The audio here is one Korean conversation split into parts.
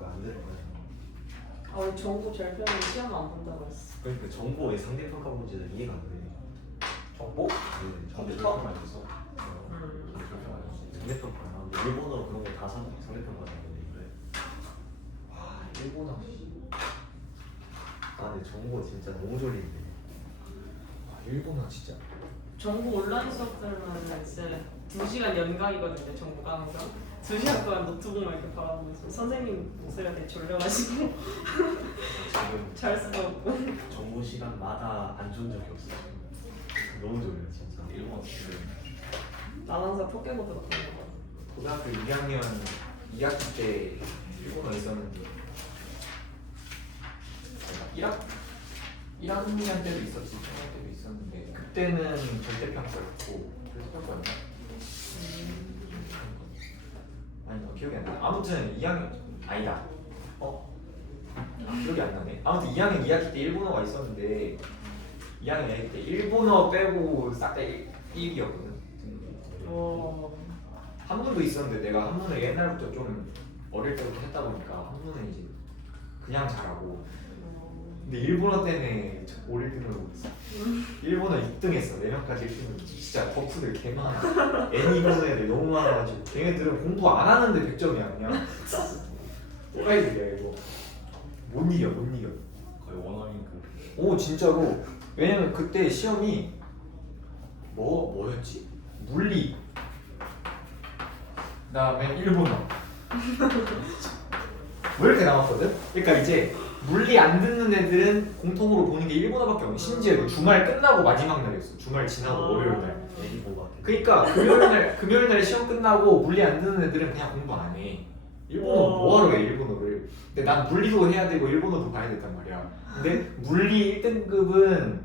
거야 안 될 거야. 아 우리 정보 잘 빼면 시험 안 본다고 했어. 그러니까 정보의 상대평가 문제는 이해가 안 돼. 정보? 네, 컴퓨터만 있어. 상대평가야. 근데 일본어로 그런 거 다 상대평가하는데 그래. 와 일본어. 아 근데 정보 진짜 너무 졸린데. 와 일본어 진짜. 정보 온라인 수업 들으면 이제 2시간 연강이거든요. 정보가 항상 2시간 동안 노트북만 이렇게 바라보고 있어요. 선생님 목소리가 되게 졸려가지고 지금 잘 수가 없고. 정보 시간마다 안 좋은 적이 없어. 너무 졸려 진짜. 일본어 지금 난 항상 포켓몬도 같은 거. 고등학교 2학년 2학기 때 일본어 있었는데 1학년 때도 있었지 1학년 때도 있었는데 그때는 절대평가였고 절대평가였나? 아니 기억이 안 나. 아무튼 2학년 아니다. 기억이 안 나네. 아무튼 2학년 2학기 때 일본어가 있었는데 2학년 2학기 때 일본어 빼고 싹 다 1이었거든. 한문도 있었는데 내가 한문을 옛날부터 좀 어릴 때부터 했다 보니까 한문은 이제 그냥 잘하고 근데 일본어 때문에 올 1등을 못했어. 일본어 6등 했어. 4명까지 1등. 진짜 덕후들 개 많아. 애니 보는 애들 너무 많아가지고 걔네들은 공부 안 하는데 100점이야 그냥. 또라이들이야 이거. 못 이겨. 거의 원어민급. 오 진짜로. 왜냐면 그때 시험이 뭐였지? 물리 그다음에 일본어 왜 이렇게 남았거든? 그러니까 이제 물리 안 듣는 애들은 공통으로 보는 게 일본어밖에 없는. 심지어 주말 끝나고 마지막 날이었어. 주말 지나고 월요일 날. 애니 보고 왔겠네. 그러니까 금요일 날 시험 끝나고 물리 안 듣는 애들은 그냥 공부 안 해. 일본어 뭐하러 해 일본어를. 근데 난 물리도 해야 되고 일본어도 봐야 된단 말이야. 근데 물리 1등급은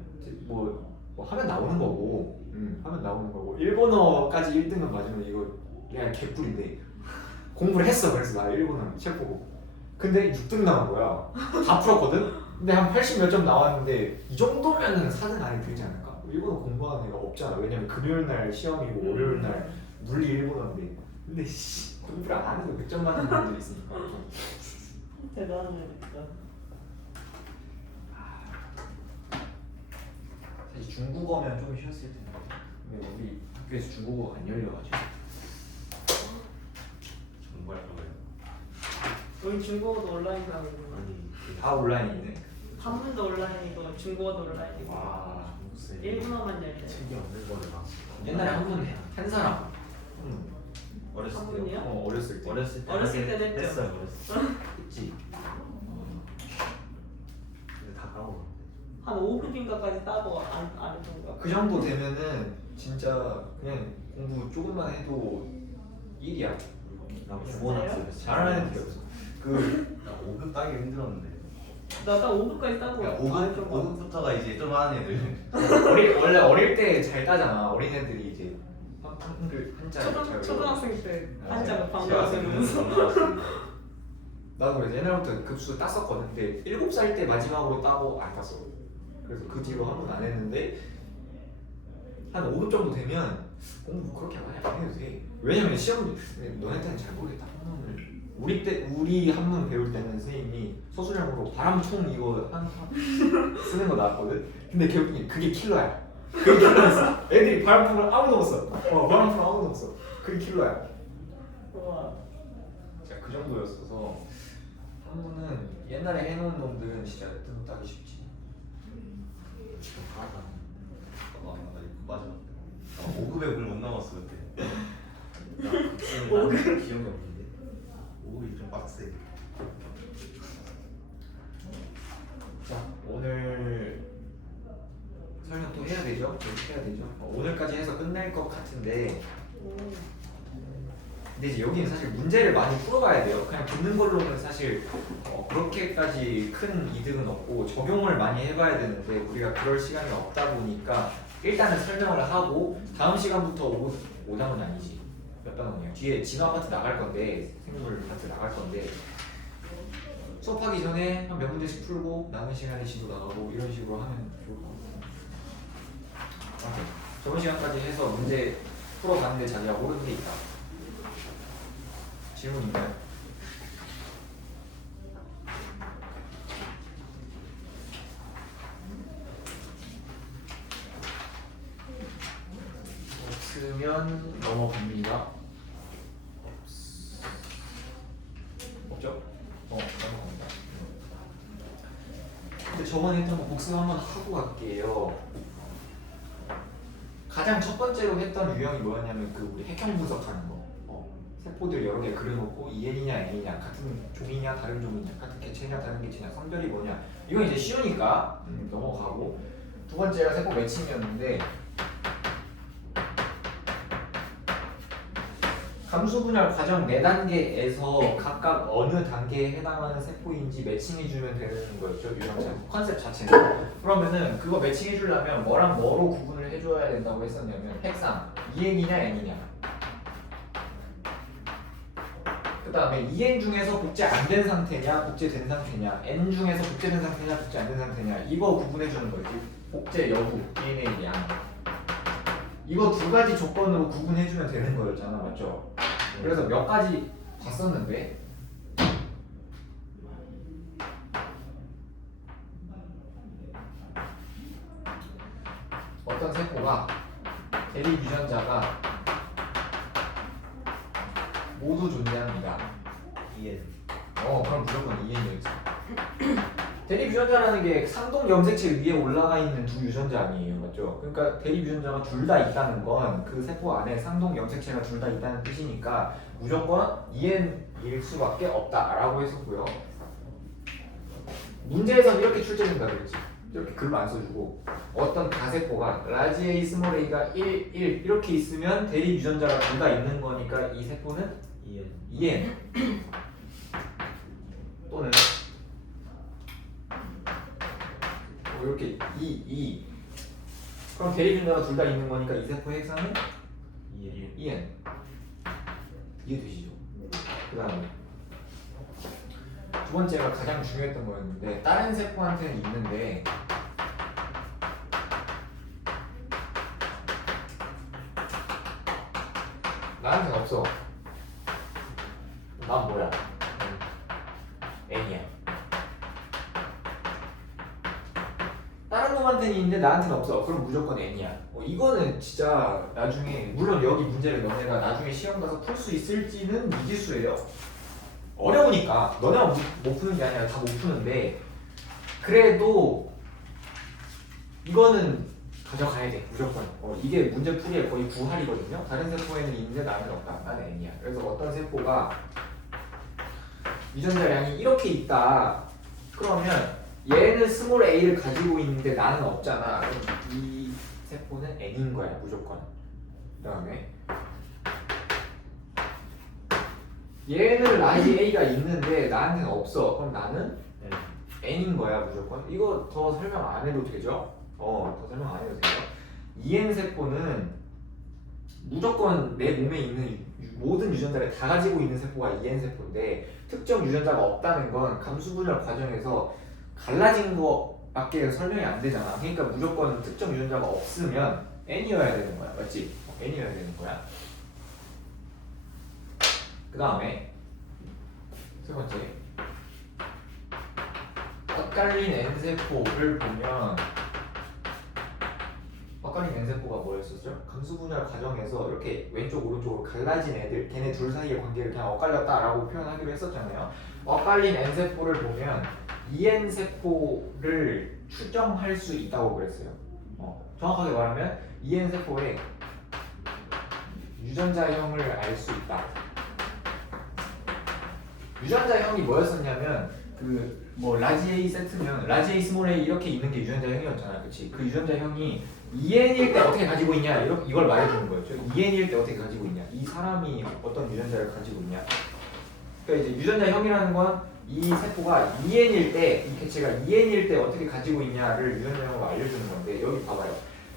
뭐 하면 나오는 거고, 하면 나오는 거고 일본어까지 1등급 맞으면 이거 내가 개꿀인데 공부를 했어. 그래서 나 일본어 책 보고. 근데 6등 나온 거야. 다 풀었거든. 근데 한 80 몇 점 나왔는데 이 정도면은 4등 안에 들지 않을까? 일본어 공부하는 애가 없잖아. 왜냐면 금요일 날 시험이고 월요일 날 물리 일본어인데. 근데 공부를 안 해도 100점 맞는 분들이 있으니까. 대단해 진짜. 사실 중국어면 좀 쉬웠을 텐데. 근데 우리 학교에서 중국어가 안 열려가지고. 정보할 거예요. 우리 중국어도 온라인 강의고 아니 다 온라인이네. 한문도 온라인이고 중국어도 온라인이고 와. 일본어만 열려. 책이 없는 거를 막 옛날에 한 사람. 어렸을 때. 한문이요? 어렸을 때. 어렸을 때 어렸을 때는 했죠. 했어요. 했지. 근데 다 까먹었는데. 한 5급인가까지 따고 안 했던 거야. 그 정도 되면은 진짜 그냥 공부 조금만 해도 1이야. 나 진짜요? 구원학습했어. 잘하는 애들이 없어. 그 나 5급 따기 힘들었는데. 나딱 5급까지 따고 그러니까 안 했던 거. 5급부터가 이제 좀 하는 애들. 원래 어릴 때 잘 따잖아. 어린애들이 이제 한글 한자 초등학생 때 한자가 제가 반가워지면서. 나도 그래서 옛날부터 급수 땄었거든. 근데 7살 때 마지막으로 따고 안 땄어. 그래서 그 뒤로 한 번 안 했는데 한 5급 정도 되면 공부 그렇게 많이 안 해도 돼. 왜냐면 시험 너네 때는 잘 모르겠다. 한문을 우리 한문 배울 때는 선생님이 서술형으로 바람풍 이거 쓰는 거 나왔거든. 근데 그게 킬러야. 그게 킬러였어. 애들이 바람풍을 아무도 못 써. 바람풍을 아무도 못 써. 그게 킬러야. 우와. 진짜 그 정도였어서 한문은 옛날에 해놓은 놈들은 진짜 뜻 따기 쉽지. 나 이거 마지막 때. 5급에 물 못 남았어 그때. 기억이 없는데. 5급이 좀 빡세. 자 오늘 설명 또 해야 되죠? 계속 해야 되죠? 오늘까지 해서 끝날 것 같은데 근데 이제 여기는 사실 문제를 많이 풀어봐야 돼요. 그냥 듣는 걸로는 사실 그렇게까지 큰 이득은 없고 적용을 많이 해봐야 되는데 우리가 그럴 시간이 없다 보니까 일단은 설명을 하고 다음 시간부터 5단원이 아니지 몇 단원이야? 뒤에 진화 파트 나갈 건데 생물 파트 나갈 건데 수업하기 전에 한 몇 문제씩 풀고 남은 시간에 지도 나가고 이런 식으로 하면 좋을 것 같아요. 저번 시간까지 해서 문제 풀어봤는데 자기가 모르는 게 있다. 질문 있나요? 없으면 넘어갑니다. 없죠? 넘어갑니다. 근데 저번에 했던 거 복습 한번 하고 갈게요. 가장 첫 번째로 했던 유형이 뭐였냐면 그 우리 핵형 분석하는 거. 세포들 여러 개 그려놓고 EN이냐 N이냐 같은 종이냐 다른 종이냐 같은 개체냐 다른 개체냐 성별이 뭐냐 이건 이제 쉬우니까 넘어가고 두 번째가 세포 매칭이었는데 감수 분열 과정 4단계에서 각각 어느 단계에 해당하는 세포인지 매칭해주면 되는 거였죠. 유형 컨셉 자체는. 그러면은 그거 매칭해주려면 뭐랑 뭐로 구분을 해줘야 된다고 했었냐면 핵상 EN이냐 N이냐 그 다음에 EN 중에서 복제 안 된 상태냐 복제된 상태냐 N 중에서 복제된 상태냐 복제 안 된 상태냐 이거 구분해주는 거지. 복제 여부, DNA 양 이거 두 가지 조건으로 구분해주면 되는 거였잖아. 맞죠? 그래서 몇 가지 봤었는데 어떤 세포가 대리 유전자가 모두 존재합니다. EN. 그럼 무조건 EN이었지. 대립 유전자라는 게 상동 염색체 위에 올라가 있는 두 유전자 아니에요, 맞죠? 그러니까 대립 유전자가 둘 다 있다는 건 그 세포 안에 상동 염색체가 둘 다 있다는 뜻이니까 무조건 EN일 수밖에 없다라고 했었고요. 문제에서 이렇게 출제된다 그랬지. 이렇게 글로 안 써주고 어떤 가세포가 라지 A, 스몰 a가 1, 1 이렇게 있으면 대립 유전자가 둘 다 있는 거니까 이 세포는 EN. EN 또는 이렇게 2 그럼 대립 유전자가 둘 다 있는 거니까 이 세포의 핵상은 EN. EN 이해되시죠? 그 다음에 두 번째가 가장 중요했던 거였는데 다른 세포한테는 있는데 나한테는 없어. 난 뭐야? N이야. 다른 놈한테는 있는데 나한테는 없어. 그럼 무조건 N이야. 이거는 진짜 나중에 물론 여기 문제를 너네가 나중에 시험 가서 풀 수 있을지는 미지수예요. 어려우니까 너네만 못 푸는 게 아니라 다 못 푸는데 그래도 이거는 가져가야 돼 무조건. 이게 문제 풀이의 거의 구할이거든요. 다른 세포에는 있는데 나는 없다. 나는 N이야. 그래서 어떤 세포가 유전자량이 이렇게 있다. 그러면 얘는 스몰 a를 가지고 있는데 나는 없잖아. 그럼 이 세포는 N인 거야 무조건. 그 다음에 얘는 라지 a가 있는데 나한테는 없어. 그럼 나는 N인 거야 무조건. 이거 더 설명 안 해도 되죠? 더 설명 안 해도 돼요. EN 세포는 무조건 내 몸에 있는 모든 유전자를 다 가지고 있는 세포가 EN 세포인데 특정 유전자가 없다는 건 감수분열 과정에서 갈라진 거밖에 설명이 안 되잖아. 그러니까 무조건 특정 유전자가 없으면 N이어야 되는 거야. 맞지? N이어야 되는 거야. 그 다음에 세 번째 엇갈린 N세포를 보면 엇갈린 N세포가 뭐였었죠? 감수분열 과정에서 이렇게 왼쪽 오른쪽으로 갈라진 애들 걔네 둘 사이의 관계를 그냥 엇갈렸다라고 표현하기로 했었잖아요. 엇갈린 N세포를 보면 EN세포를 추정할 수 있다고 그랬어요. 정확하게 말하면 EN세포의 유전자형을 알 수 있다. 유전자형이 뭐였었냐면 뭐 라지 A 세트면 라지 A 스몰 A 이렇게 있는 게 유전자형이었잖아. 그치? 그 유전자형이 EN일 때 어떻게 가지고 있냐 이걸 말해주는 거였죠. EN일 때 어떻게 가지고 있냐 이 사람이 어떤 유전자를 가지고 있냐. 그러니까 이제 유전자형이라는 건 이 세포가 EN일 때 이 개체가 EN일 때 어떻게 가지고 있냐를 유전자형으로 알려주는 건데 여기 봐봐요.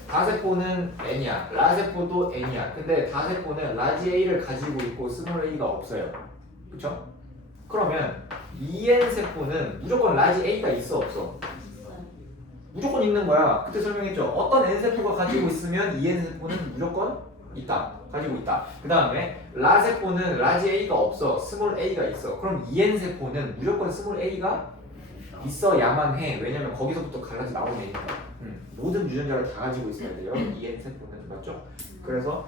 다세포는 N이야. 라세포도 N이야. 근데 다세포는 라지 A를 가지고 있고 스몰 A가 없어요. 그쵸? 그러면 EN세포는 무조건 라지 A가 있어 없어? 무조건 있는 거야. 그때 설명했죠. 어떤 N세포가 가지고 있으면 EN세포는 무조건 있다. 가지고 있다. 그 다음에 라세포는 라지 A가 없어. 스몰 A가 있어. 그럼 EN세포는 무조건 스몰 A가 있어야만 해. 왜냐면 거기서부터 갈라져 나오는 애니까. 모든 유전자를 다 가지고 있어야 돼요. EN세포는. 맞죠? 그래서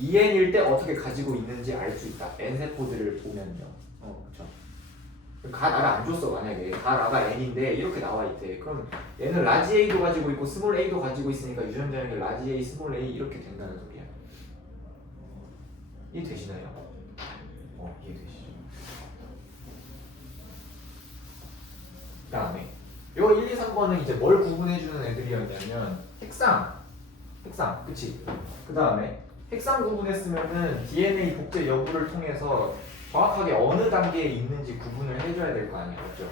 2n일 때 어떻게 가지고 있는지 알 수 있다. n세포들을 보면요. 그렇죠. 가 나가 안 줬어. 만약에 가 나가 n인데 이렇게 나와 있대. 그럼 얘는 라지 a도 가지고 있고 스몰 a도 가지고 있으니까 유전자는 게 라지 a, 스몰 a 이렇게 된다는 소리야. 이해되시나요? 이해되시죠? 그 다음에 요 1, 2, 3번은 이제 뭘 구분해주는 애들이었냐면 핵상, 그치? 그 다음에 핵상 구분했으면은 DNA 복제 여부를 통해서 정확하게 어느 단계에 있는지 구분을 해줘야 될 거 아니야, 맞죠?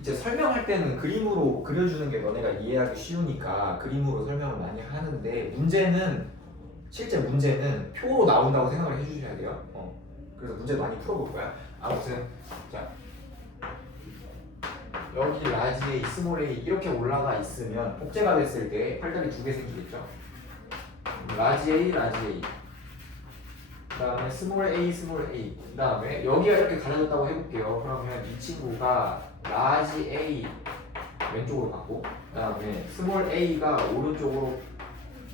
이제 설명할 때는 그림으로 그려주는 게 너네가 이해하기 쉬우니까 그림으로 설명을 많이 하는데 실제 문제는 표로 나온다고 생각을 해주셔야 돼요. 그래서 문제 많이 풀어볼 거야. 아무튼 자 여기 라지 A, 스몰 A 이렇게 올라가 있으면 복제가 됐을 때 팔다리 2개 생기겠죠. 라지 A, 라지 A 그 다음에 스몰 A, 스몰 A 그 다음에 여기가 이렇게 갈라졌다고 해볼게요. 그러면 이 친구가 라지 A 왼쪽으로 가고 그 다음에 스몰 A가 오른쪽으로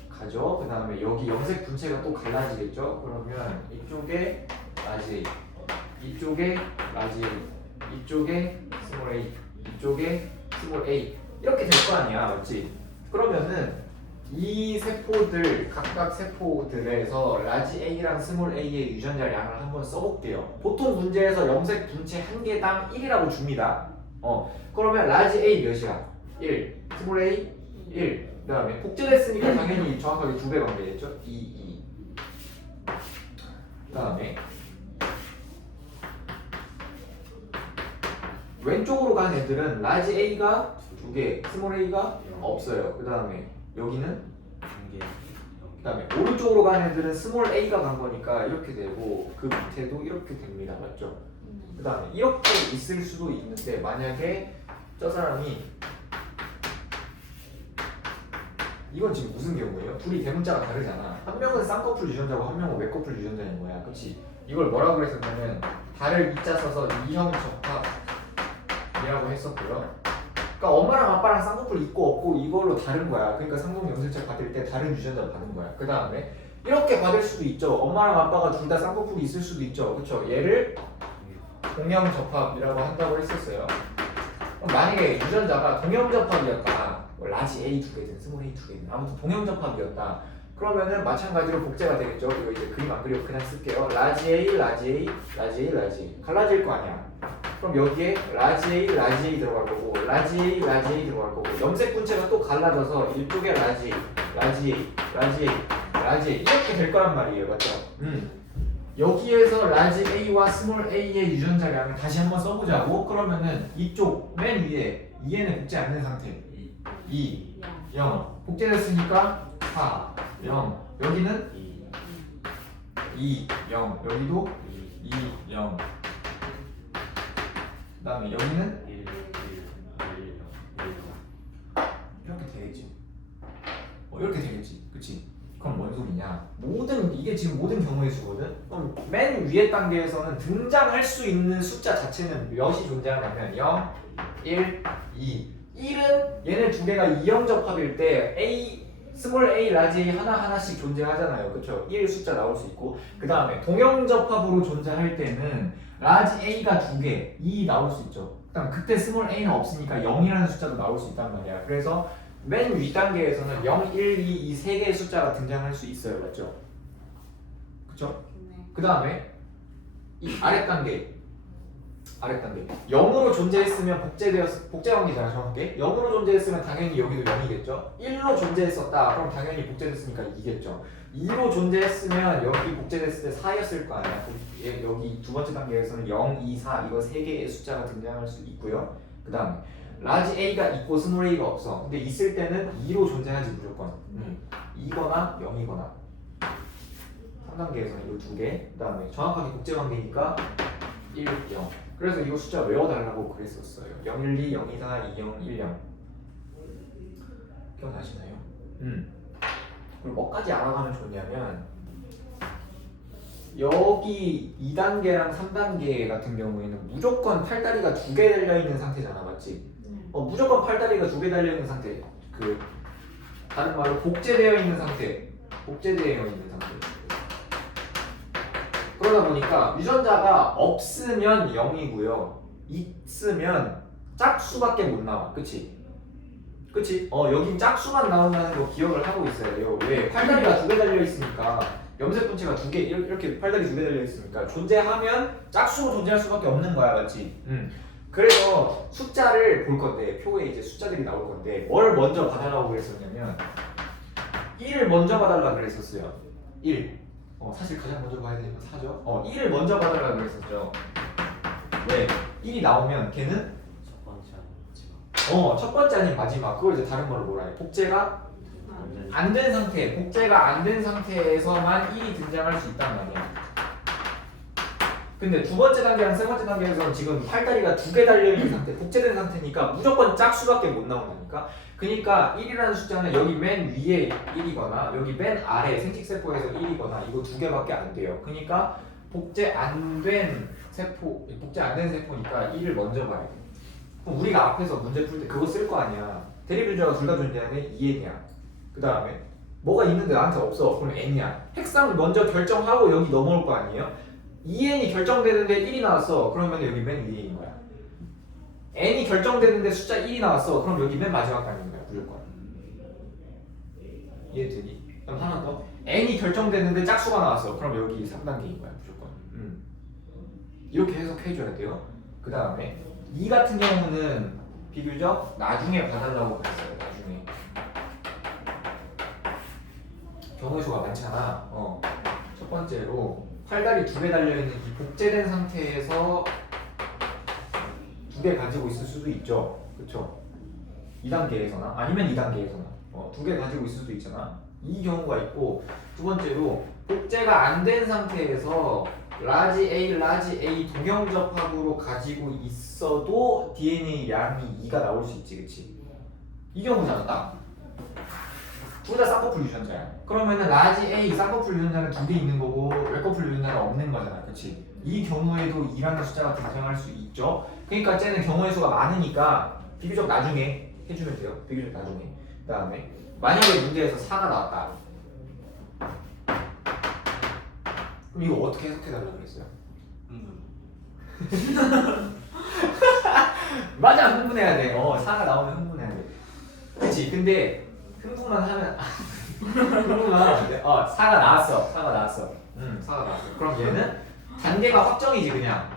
가죠. 그 다음에 여기 염색 분체가 또 갈라지겠죠. 그러면 이쪽에 라지 A, 이쪽에 라지 A, 이쪽에 스몰 A, 이쪽에 스몰 A 이렇게 될 거 아니야, 맞지? 그러면은 이 세포들 각각 세포들에서 라지 A랑 스몰 A의 유전자량을 한번 써볼게요. 보통 문제에서 염색 분체 한 개당 1이라고 줍니다. 그러면 라지 A 몇이야? 1, 스몰 A 1. 그 다음에 복제됐으니까 당연히 정확하게 2배 관계겠죠? 2. 그 다음에 왼쪽으로 간 애들은 라지 A가 2개, 스몰 A가 없어요. 그 다음에 여기는 그 다음에 오른쪽으로 간 애들은 스몰 A가 간 거니까 이렇게 되고 그 밑에도 이렇게 됩니다. 맞죠? 그 다음에 이렇게 있을 수도 있는데 만약에 저 사람이 이건 지금 무슨 경우예요? 둘이 대문자가 다르잖아. 한 명은 쌍꺼풀 유전자고 한 명은 외꺼풀 유전자인 거야. 그치? 이걸 뭐라고 그랬었냐면 달을 이자 써서 이형 접합이라고 했었고요. 그러니까 엄마랑 아빠랑 쌍꺼풀 있고 없고 이걸로 다른 거야. 그러니까 상동 염색체 받을 때 다른 유전자 받은 거야. 그 다음에 이렇게 받을 수도 있죠. 엄마랑 아빠가 둘 다 쌍꺼풀이 있을 수도 있죠. 그쵸? 얘를 동형 접합이라고 한다고 했었어요. 그럼 만약에 유전자가 동형 접합이었다. 라지 A 2개든 스몰 A 2개든 아무튼 동형 접합이었다. 그러면은 마찬가지로 복제가 되겠죠. 이거 이제 그림 안 그리고 그냥 쓸게요. 라지 A, 라지 A, 라지 A, 라지 A 갈라질 거 아니야. 그럼 여기에 라지 A, 라지 A 들어갈 거고 라지 A, 라지 A 들어갈 거고 염색 분체가 또 갈라져서 이쪽에 라지 A, 라지 A, 라지 A, 라지 A 이렇게 될 거란 말이에요. 맞죠? 여기에서 라지 A와 스몰 A의 유전자량을 다시 한번 써보자고. 그러면은 이쪽 맨 위에 2에는 복제 안 된 상태 2, 0 복제됐으니까 4, 0 여기는 2, 0 여기도 2, 0 그 다음에 여기는 1, 1, 1, 1, 이렇게 되겠지. 이렇게 되겠지. 그치? 그럼 뭔 소리냐? 이게 지금 모든 경우의 수거든? 그럼 맨 위에 단계에서는 등장할 수 있는 숫자 자체는 몇이 존재하냐면 0, 1, 2 1은 얘네 두 개가 이형 접합일 때 스몰 A, 라지 A 하나씩 존재하잖아요. 그쵸? 1 숫자 나올 수 있고 그 다음에 동형 접합으로 존재할 때는 라지 A가 2개, 2 나올 수 있죠. 그다음 그때 스몰 A는 없으니까 0이라는 숫자도 나올 수 있단 말이야. 그래서 맨 위 단계에서는 0, 1, 2, 이 세 개의 숫자가 등장할 수 있어요. 맞죠? 그쵸? 그 다음에 이 아랫 단계 0으로 존재했으면 복제 관계잖아. 정확하게 0으로 존재했으면 당연히 여기도 0이겠죠. 1로 존재했었다. 그럼 당연히 복제됐으니까 2겠죠. 2로 존재했으면 여기 복제됐을 때 4였을 거 아니야. 여기 두 번째 단계에서는 0, 2, 4 이거 세 개의 숫자가 등장할 수 있고요. 그 다음에 라지 A가 있고 스몰 A가 없어. 근데 있을 때는 2로 존재하지 무조건. 2거나 0이거나 3단계에서는 이 두 개. 그 다음에 정확하게 복제 관계니까 1, 0. 그래서 이 숫자 외워달라고 그랬었어요. 0, 1, 2, 0, 2, 4, 2, 0, 1, 0. 기억나시나요? 그리고 뭐까지 알아가면 좋냐면 여기 2단계랑 3단계 같은 경우에는 무조건 팔다리가 2개 달려있는 상태잖아, 맞지? 무조건 팔다리가 2개 달려있는 상태. 그 다른 말로 복제되어 있는 상태. 복제되어 있는 상태. 그러다 보니까 유전자가 없으면 0이고요. 있으면 짝수밖에 못 나와. 그치? 그치? 여긴 짝수만 나온다는 거 기억을 하고 있어야 돼요. 왜? 팔다리가 2개 달려있으니까 염색분체가 2개 이렇게 팔다리 2개 달려있으니까 존재하면 짝수로 존재할 수밖에 없는 거야. 맞지? 그래서 숫자를 볼 건데 표에 이제 숫자들이 나올 건데 뭘 먼저 봐달라고 그랬었냐면 1을 먼저 봐달라고 그랬었어요. 1. 사실 가장 먼저 봐야 되는 건 4죠. 1을 먼저 봐달라고 그랬었죠. 왜? 1이 나오면 걔는 첫 번째 아니면 마지막. 첫 번째 아닌 마지막. 그걸 이제 다른 말로 뭐라 해? 복제가 완전히 안 된 상태. 복제가 안 된 상태에서만 1이 등장할 수 있단 말이야. 근데 두 번째 단계랑 세 번째 단계에서는 지금 팔다리가 2개 달려있는 상태, 복제된 상태니까 무조건 짝수밖에 못 나온다니까. 그러니까 1이라는 숫자는 여기 맨 위에 1이거나 여기 맨 아래 생식세포에서 1이거나 이거 2개밖에 안 돼요. 그러니까 복제 안 된 세포니까 1을 먼저 봐야 돼. 그럼 우리가 앞에서 문제 풀 때 그거 쓸 거 아니야. 대립유전자가 둘 다 존재하면 2n이야. 그 다음에 뭐가 있는데 나한테 없어. 그럼 n이야. 핵상을 먼저 결정하고 여기 넘어올 거 아니에요. 2n이 결정되는데 1이 나왔어. 그러면 여기 맨 위에 있는 거야. n이 결정되는데 숫자 1이 나왔어. 그럼 여기 맨 마지막 단계인 거야. 무조건. 이해되니? 그럼 하나 더. n이 결정되는데 짝수가 나왔어. 그럼 여기 3단계인 거야. 무조건. 이렇게 해석해줘야 돼요. 그 다음에 2 같은 경우는 비교적 나중에 봐달라고 그랬어요. 나중에. 경우의 수가 많잖아. 첫 번째로 팔다리 2개 달려있는 이 복제된 상태에서 2개 가지고 있을 수도 있죠. 그쵸? 2단계에서나 아니면 2단계에서나 2개 가지고 있을 수도 있잖아. 이 경우가 있고, 두 번째로 복제가 안 된 상태에서 라지 A 동형접합으로 가지고 있어도 DNA 양이 2가 나올 수 있지. 그치? 이 경우잖아. 딱 둘 다 쌍꺼풀 유전자야. 그러면은 라지 A 쌍꺼풀 유전자는 2개 있는 거고 쌍꺼풀 유전자는 없는 거잖아. 그치? 이 경우에도 2라는 숫자가 등장할 수 있죠. 그러니까 쟤는 경우의 수가 많으니까 비교적 나중에 해주면 돼요. 비교적 나중에. 그 다음에 만약에 문제에서 4가 나왔다. 그럼 이거 어떻게 해석해달라고 그랬어요? 맞아, 흥분해야 돼. 4가 나오면 흥분해야 돼. 그치? 근데 흥분만 하면 흥분만 하면 안 돼. 4가 나왔어. 4가 나왔어. 4가 나왔어. 그럼 얘는 단계가 확정이지. 그냥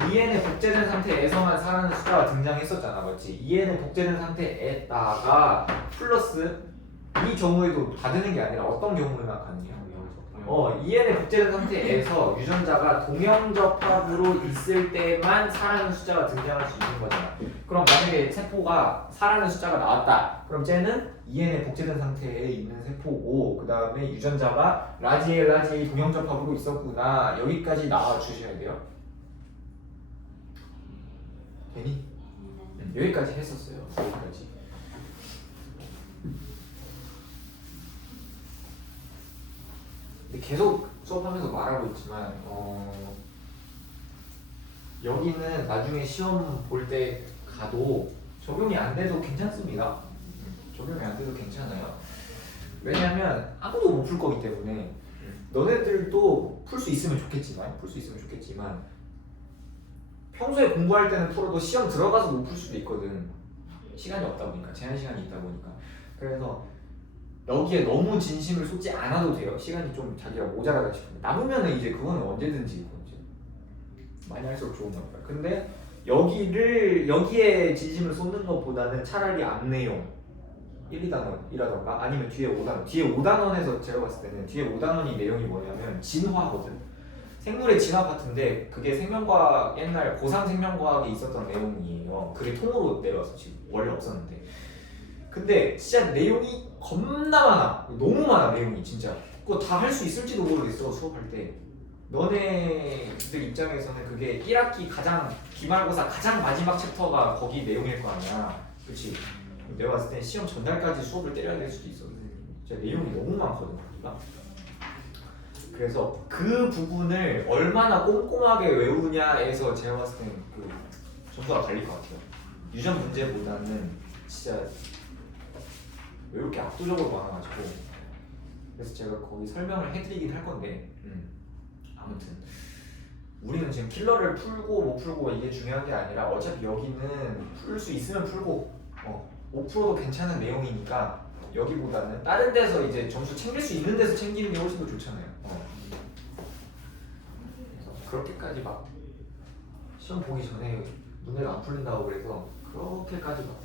2n의 복제된 상태에서만 4라는 숫자가 등장했었잖아. 맞지? 2n의 복제된 상태에다가 플러스 이 경우에도 다 되는 게 아니라 어떤 경우에만 가능해요? 2n의 복제된 상태에서 유전자가 동형접합으로 있을 때만 4라는 숫자가 등장할 수 있는 거잖아. 그럼 만약에 세포가 4라는 숫자가 나왔다. 그럼 쟤는 2n의 복제된 상태에 있는 세포고, 그 다음에 유전자가 라지 A 동형접합으로 있었구나. 여기까지 나와 주셔야 돼요. 되니? 여기까지 했었어요. 여기까지. 근데 계속 수업하면서 말하고 있지만 여기는 나중에 시험 볼 때 가도 적용이 안 돼도 괜찮습니다. 적용이 안 돼도 괜찮아요. 왜냐하면 아무도 못 풀 거기 때문에. 너네들도 풀 수 있으면 좋겠지만 평소에 공부할 때는 풀어도 시험 들어가서 못 풀 수도 있거든. 시간이 없다 보니까, 제한 시간이 있다 보니까. 그래서 여기에 너무 진심을 쏟지 않아도 돼요. 시간이 좀 자기가 모자라다 싶으면. 남으면은 이제 그거는 언제든지 많이 할수록 좋은 거니까. 근데 여기에 진심을 쏟는 것보다는 차라리 앞 내용 1, 2단원이라던가 아니면 뒤에 5단원. 뒤에 5단원에서 제가 봤을 때는 뒤에 5단원이 내용이 뭐냐면 진화거든. 생물의 진화 파트인데 그게 생명과학 옛날 고상 생명과학에 있었던 내용이에요. 그게 통으로 내려와서 지금 원래 없었는데. 근데 진짜 내용이 겁나 많아. 너무 많아 내용이 진짜. 그거 다 할 수 있을지도 모르겠어 수업할 때. 너네들 입장에서는 그게 1학기 기말고사 가장 마지막 챕터가 거기 내용일 거 아니야. 그치? 내가 봤을 땐 시험 전날까지 수업을 때려야 될 수도 있어. 진짜 내용이 너무 많거든 거기가. 그래서 그 부분을 얼마나 꼼꼼하게 외우냐에서 제가 봤을 때는 그 점수가 갈릴 것 같아요. 유전 문제보다는 진짜 외울 게 압도적으로 많아가지고 그래서 제가 거기 설명을 해드리긴 할 건데 아무튼 우리는 지금 킬러를 풀고 못 풀고 이게 중요한 게 아니라 어차피 여기는 풀 수 있으면 풀고 5%도 괜찮은 내용이니까 여기보다는 다른 데서 이제 점수 챙길 수 있는 데서 챙기는 게 훨씬 더 좋잖아요. 그래서 그렇게까지 막 시험 보기 전에 문제가 안 풀린다고 그래서 그렇게까지 막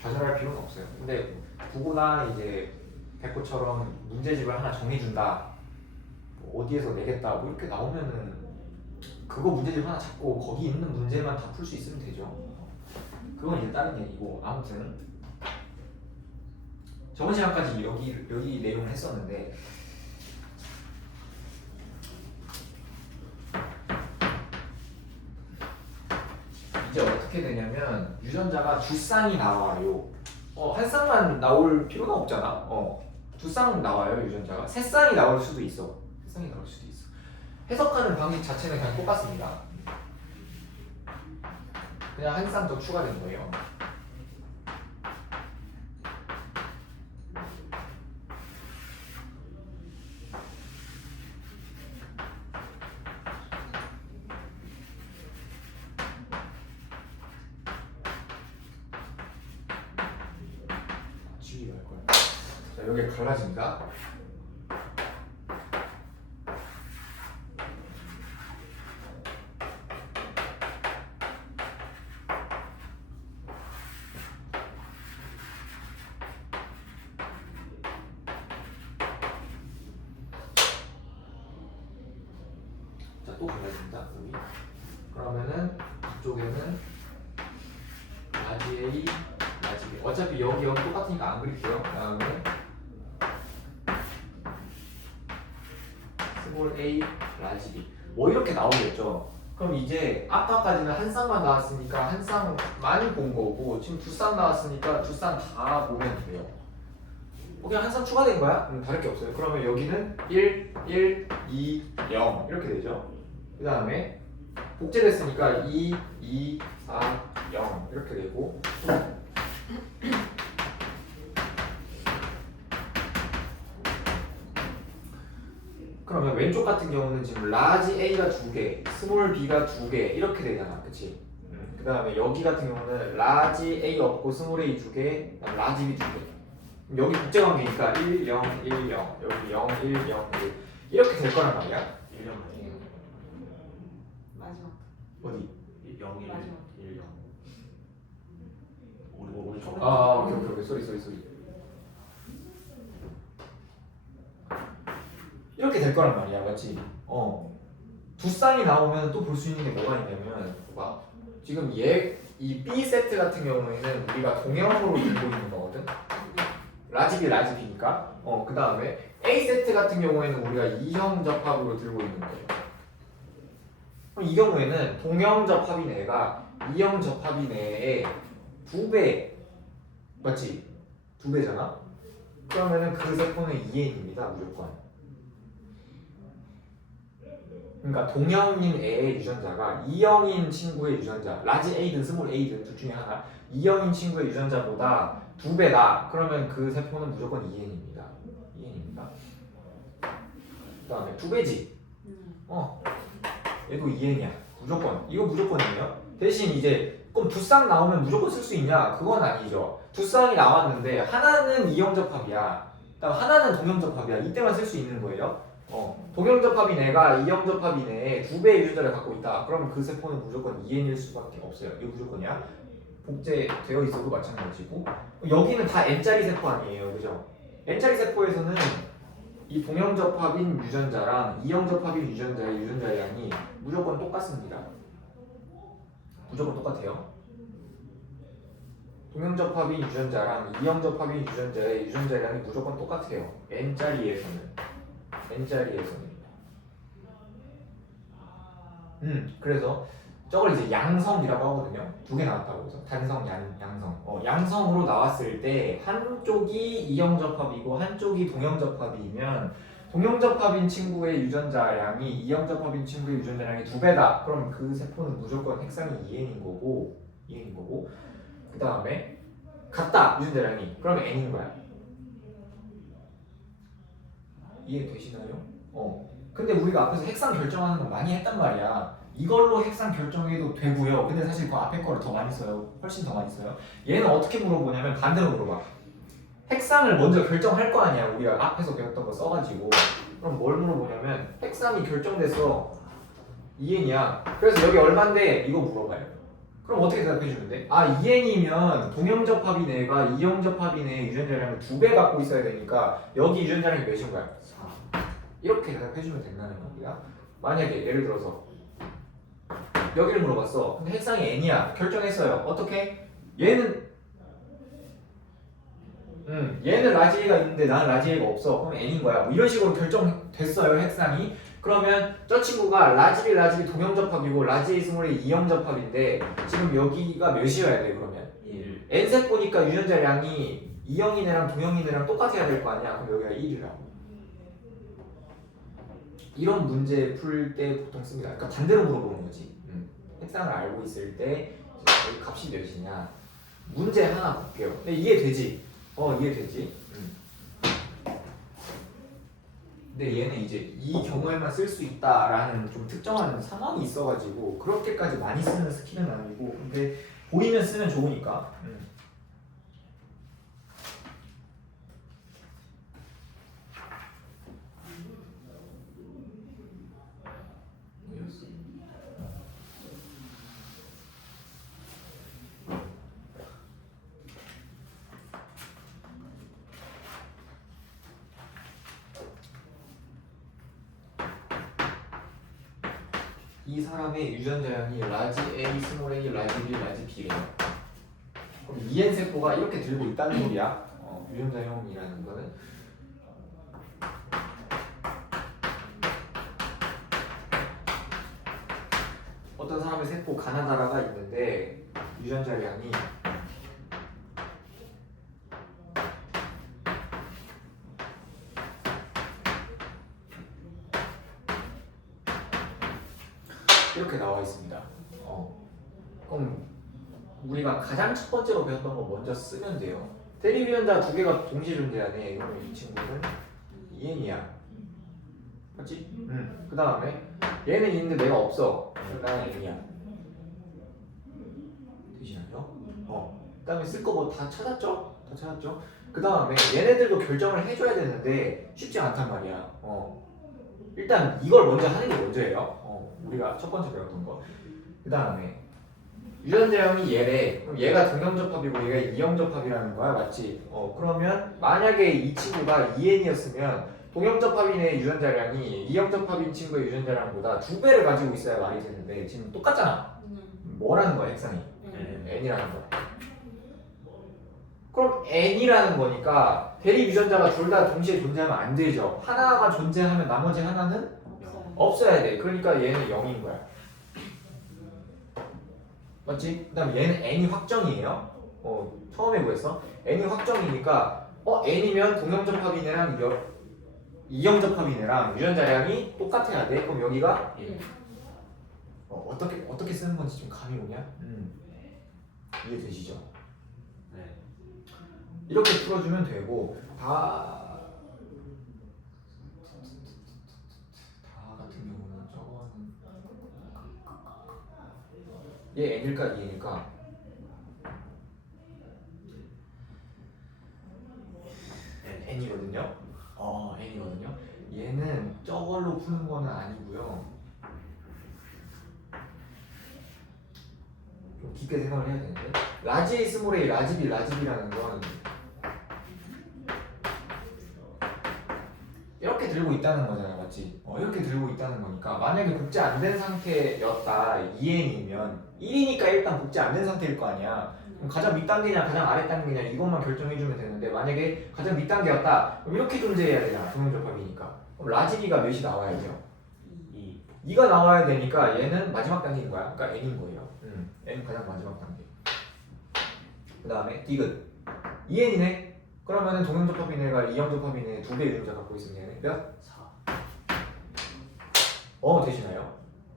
좌절할 필요는 없어요. 근데 국어나 이제 백호처럼 문제집을 하나 정해준다, 뭐 어디에서 내겠다, 뭐 이렇게 나오면은 그거 문제집 하나 잡고 거기 있는 문제만 다 풀 수 있으면 되죠. 그건 이제 다른 얘기고 아무튼 저번 시간까지 여기 내용을 했었는데 이제 어떻게 되냐면 유전자가 두 쌍이 나와요. 한 쌍만 나올 필요가 없잖아. 두 쌍 나와요 유전자가. 세 쌍이 나올 수도 있어. 세 쌍이 나올 수도 있어. 해석하는 방식 자체는 그냥 똑같습니다. 그냥 한 쌍 더 추가된 거예요. 지우기가 할 거야. 자, 여기 갈라집니다. 자, 또 갈라집니다. 여기. 그러면은 이쪽에는 라지 A, 라지 B. 어차피 여기 똑같으니까 안 그릴게요. 그다음에 스몰 A, 라지 B. 뭐 이렇게 나오겠죠. 그럼 이제 아까까지는 한 쌍만 나왔으니까 한 쌍만 본 거고 지금 두 쌍 나왔으니까 두 쌍 다 보면 돼요. 그냥 한 쌍 추가된 거야? 다를 게 없어요. 그러면 여기는 1, 1, 2, 0 이렇게 되죠. 그 다음에 복제됐으니까 2, 2, 4, 0 이렇게 되고 그러면 왼쪽 같은 경우는 지금 라지 A가 2개, 스몰 B가 2개 이렇게 되잖아, 그치? 그 다음에 여기 같은 경우는 라지 A 없고 스몰 A 2개, 라지 B 2개. 여기 국제관계니까 1, 0, 1, 0, 여기 0, 1, 0, 1 이렇게 될 거란 말이야. 1년 만에 마지막. 어디? 0, 1, 마지막. 1, 0 오늘 좀 오케이, 쏘리. 이렇게 될 거란 말이야, 맞지? 두 쌍이 나오면 또 볼 수 있는 게 뭐가 있냐면, 봐봐. 지금 이 B 세트 같은 경우에는 우리가 동형으로 들고 있는 거거든. 라지 B, 라지 B니까. 그 다음에 A 세트 같은 경우에는 우리가 이형 접합으로 들고 있는 거예요. 그럼 이 경우에는 동형 접합인 애가 이형 접합인 애의 2배, 맞지? 2배잖아? 그러면은 그 세포는 2N입니다, 무조건. 그러니까 동형인 애의 유전자가 E형인 친구의 유전자, 라지 A든 스몰 A든 둘 중에 하나, E형인 친구의 유전자보다 2배다. 그러면 그 세포는 무조건 2N입니다. 2N입니다. 그 다음에 2배지. 얘도 2N이야. 무조건. 이거 무조건이에요. 대신 이제 그럼 두 쌍 나오면 무조건 쓸 수 있냐? 그건 아니죠. 두 쌍이 나왔는데 하나는 이형 접합이야. 하나는 동형 접합이야. 이때만 쓸 수 있는 거예요. 동형 접합인 애가 이형 접합인 애의 2배의 유전자를 갖고 있다. 그러면 그 세포는 무조건 2N일 수밖에 없어요. 이거 무조건이야. 복제되어 있어도 마찬가지고. 여기는 다 N짜리 세포 아니에요, 그죠? N짜리 세포에서는 이 동형 접합인 유전자랑 이형 접합인 유전자의 유전자 양이 무조건 똑같습니다. 무조건 똑같아요. 동형 접합인 유전자랑 이형 접합인 유전자의 유전자 양이 무조건 똑같아요. N짜리에서는. 그래서 저걸 이제 양성이라고 하거든요. 두 개 나왔다고 해서 단성, 양성. 양성으로 나왔을 때 한쪽이 이형접합이고 한쪽이 동형접합이면 동형접합인 친구의 유전자량이 이형접합인 친구의 유전자량이 2배다. 그럼 그 세포는 무조건 핵상이 2N인 거고 그 다음에 같다 유전자량이 그러면 N인 거야. 이해되시나요? 근데 우리가 앞에서 핵상 결정하는 거 많이 했단 말이야. 이걸로 핵상 결정해도 되고요. 근데 사실 그 앞에 거를 더 많이 써요. 훨씬 더 많이 써요. 얘는 어떻게 물어보냐면 반대로 물어봐. 핵상을 먼저 결정할 거 아니야. 우리가 앞에서 배웠던 거 써가지고. 그럼 뭘 물어보냐면 핵상이 결정됐어. 2N이야. 그래서 여기 얼만데 이거 물어봐요. 그럼 어떻게 대답해주면 돼? 2N이면 동형접합인 애가 이형접합인 애의 유전자량을 2배 갖고 있어야 되니까 여기 유전자량이 몇인 거야? 4. 이렇게 대답해주면 된다는 겁니다. 만약에 예를 들어서 여기를 물어봤어. 근데 핵상이 N이야. 결정했어요. 어떻게? 얘는 라지 A가 있는데 나는 라지 A가 없어. 그럼 N인 거야. 뭐 이런 식으로 결정됐어요. 핵상이. 그러면 저 친구가 라지 B 동형접합이고 라지 A 스몰의 이형접합인데 지금 여기가 몇이어야 돼 그러면? 1. N세포니까 유전자량이 이형인 애랑 동형인 애랑 똑같아야 될 거 아니야. 그럼 여기가 1이라고. 이런 문제 풀 때 보통 씁니다. 그러니까 반대로 물어보는 거지. 핵상을 알고 있을 때 여기 값이 몇이냐. 문제 하나 볼게요. 근데 이해되지? 이해되지? 근데 얘는 이제 이 경우에만 쓸 수 있다라는 좀 특정한 상황이 있어가지고 그렇게까지 많이 쓰는 스킬은 아니고 근데 보이면 쓰면 좋으니까. 이 사람의 유전자량이 라지 A, 스몰 A, 라지 B, 라지 B래요. 그럼 EN 세포가 이렇게 들고 있다는 소리야. 유전자형이라는 거는. 어떤 사람의 세포 가나다라가 있는데 유전자량이 이렇게 나와 있습니다. 그럼 우리가 가장 첫 번째로 배웠던 거 먼저 쓰면 돼요. 대립 유전자 2개가 동시에 존재하네. 그러면 이 친구는 EN이야. 맞지? 그 다음에 얘는 있는데 내가 없어. 나는 N이야. 되시나요? 그 다음에 쓸 거 뭐 다 찾았죠? 그 다음에 얘네들도 결정을 해줘야 되는데 쉽지 않단 말이야. 일단 이걸 먼저 하는 게 먼저예요. 우리가 첫 번째 배웠던 거. 그 다음에 유전자형이 얘래. 그럼 얘가 동형접합이고 얘가 이형접합이라는 거야, 맞지? 그러면 만약에 이 친구가 2N이었으면 동형접합인의 유전자량이 이형접합인 친구의 유전자량보다 2배를 가지고 있어야 말이 되는데 지금 똑같잖아. 뭐라는 거야, 핵상이? N이라는 거야. 그럼 N이라는 거니까 대립 유전자가 둘 다 동시에 존재하면 안 되죠. 하나가 존재하면 나머지 하나는 없어야 돼. 그러니까 얘는 0인 거야. 맞지? 그 다음에 얘는 N이 확정이에요. 처음에 뭐였어? N이 확정이니까 N이면 동형접합인 애랑 이형접합인 애랑 유전자량이 똑같아야 돼. 그럼 여기가 1. 어떻게 쓰는 건지 좀 감이 오냐? 이해되시죠? 네. 이렇게 풀어주면 되고 다 같은 경우는 저거는 얘 N일까 E일까? N이거든요. N이거든요. 얘는 저걸로 푸는 거는 아니고요. 좀 깊게 생각을 해야 되는데 라지 A, 스몰 A, 라지 B, 라지 B라는 건 이렇게 들고 있다는 거잖아, 맞지? 이렇게 들고 있다는 거니까 만약에 복제 안 된 상태였다 2N이면 1이니까 일단 복제 안 된 상태일 거 아니야. 그럼 가장 밑단계냐 가장 아랫단계냐 이것만 결정해주면 되는데 만약에 가장 밑단계였다 그럼 이렇게 존재해야 되잖아, 동형접합이니까. 그럼 라지 B가 몇이 나와야죠? 2. 2가 나와야 되니까 얘는 마지막 단계인 거야. 그러니까 n인 거예요. n 가장 마지막 단계. 그 다음에 디귿 2n이네. 그러면은 동형접합인애가 이형접합인애 2개 유전자 갖고 있으면 얘는 몇? 4. 되시나요?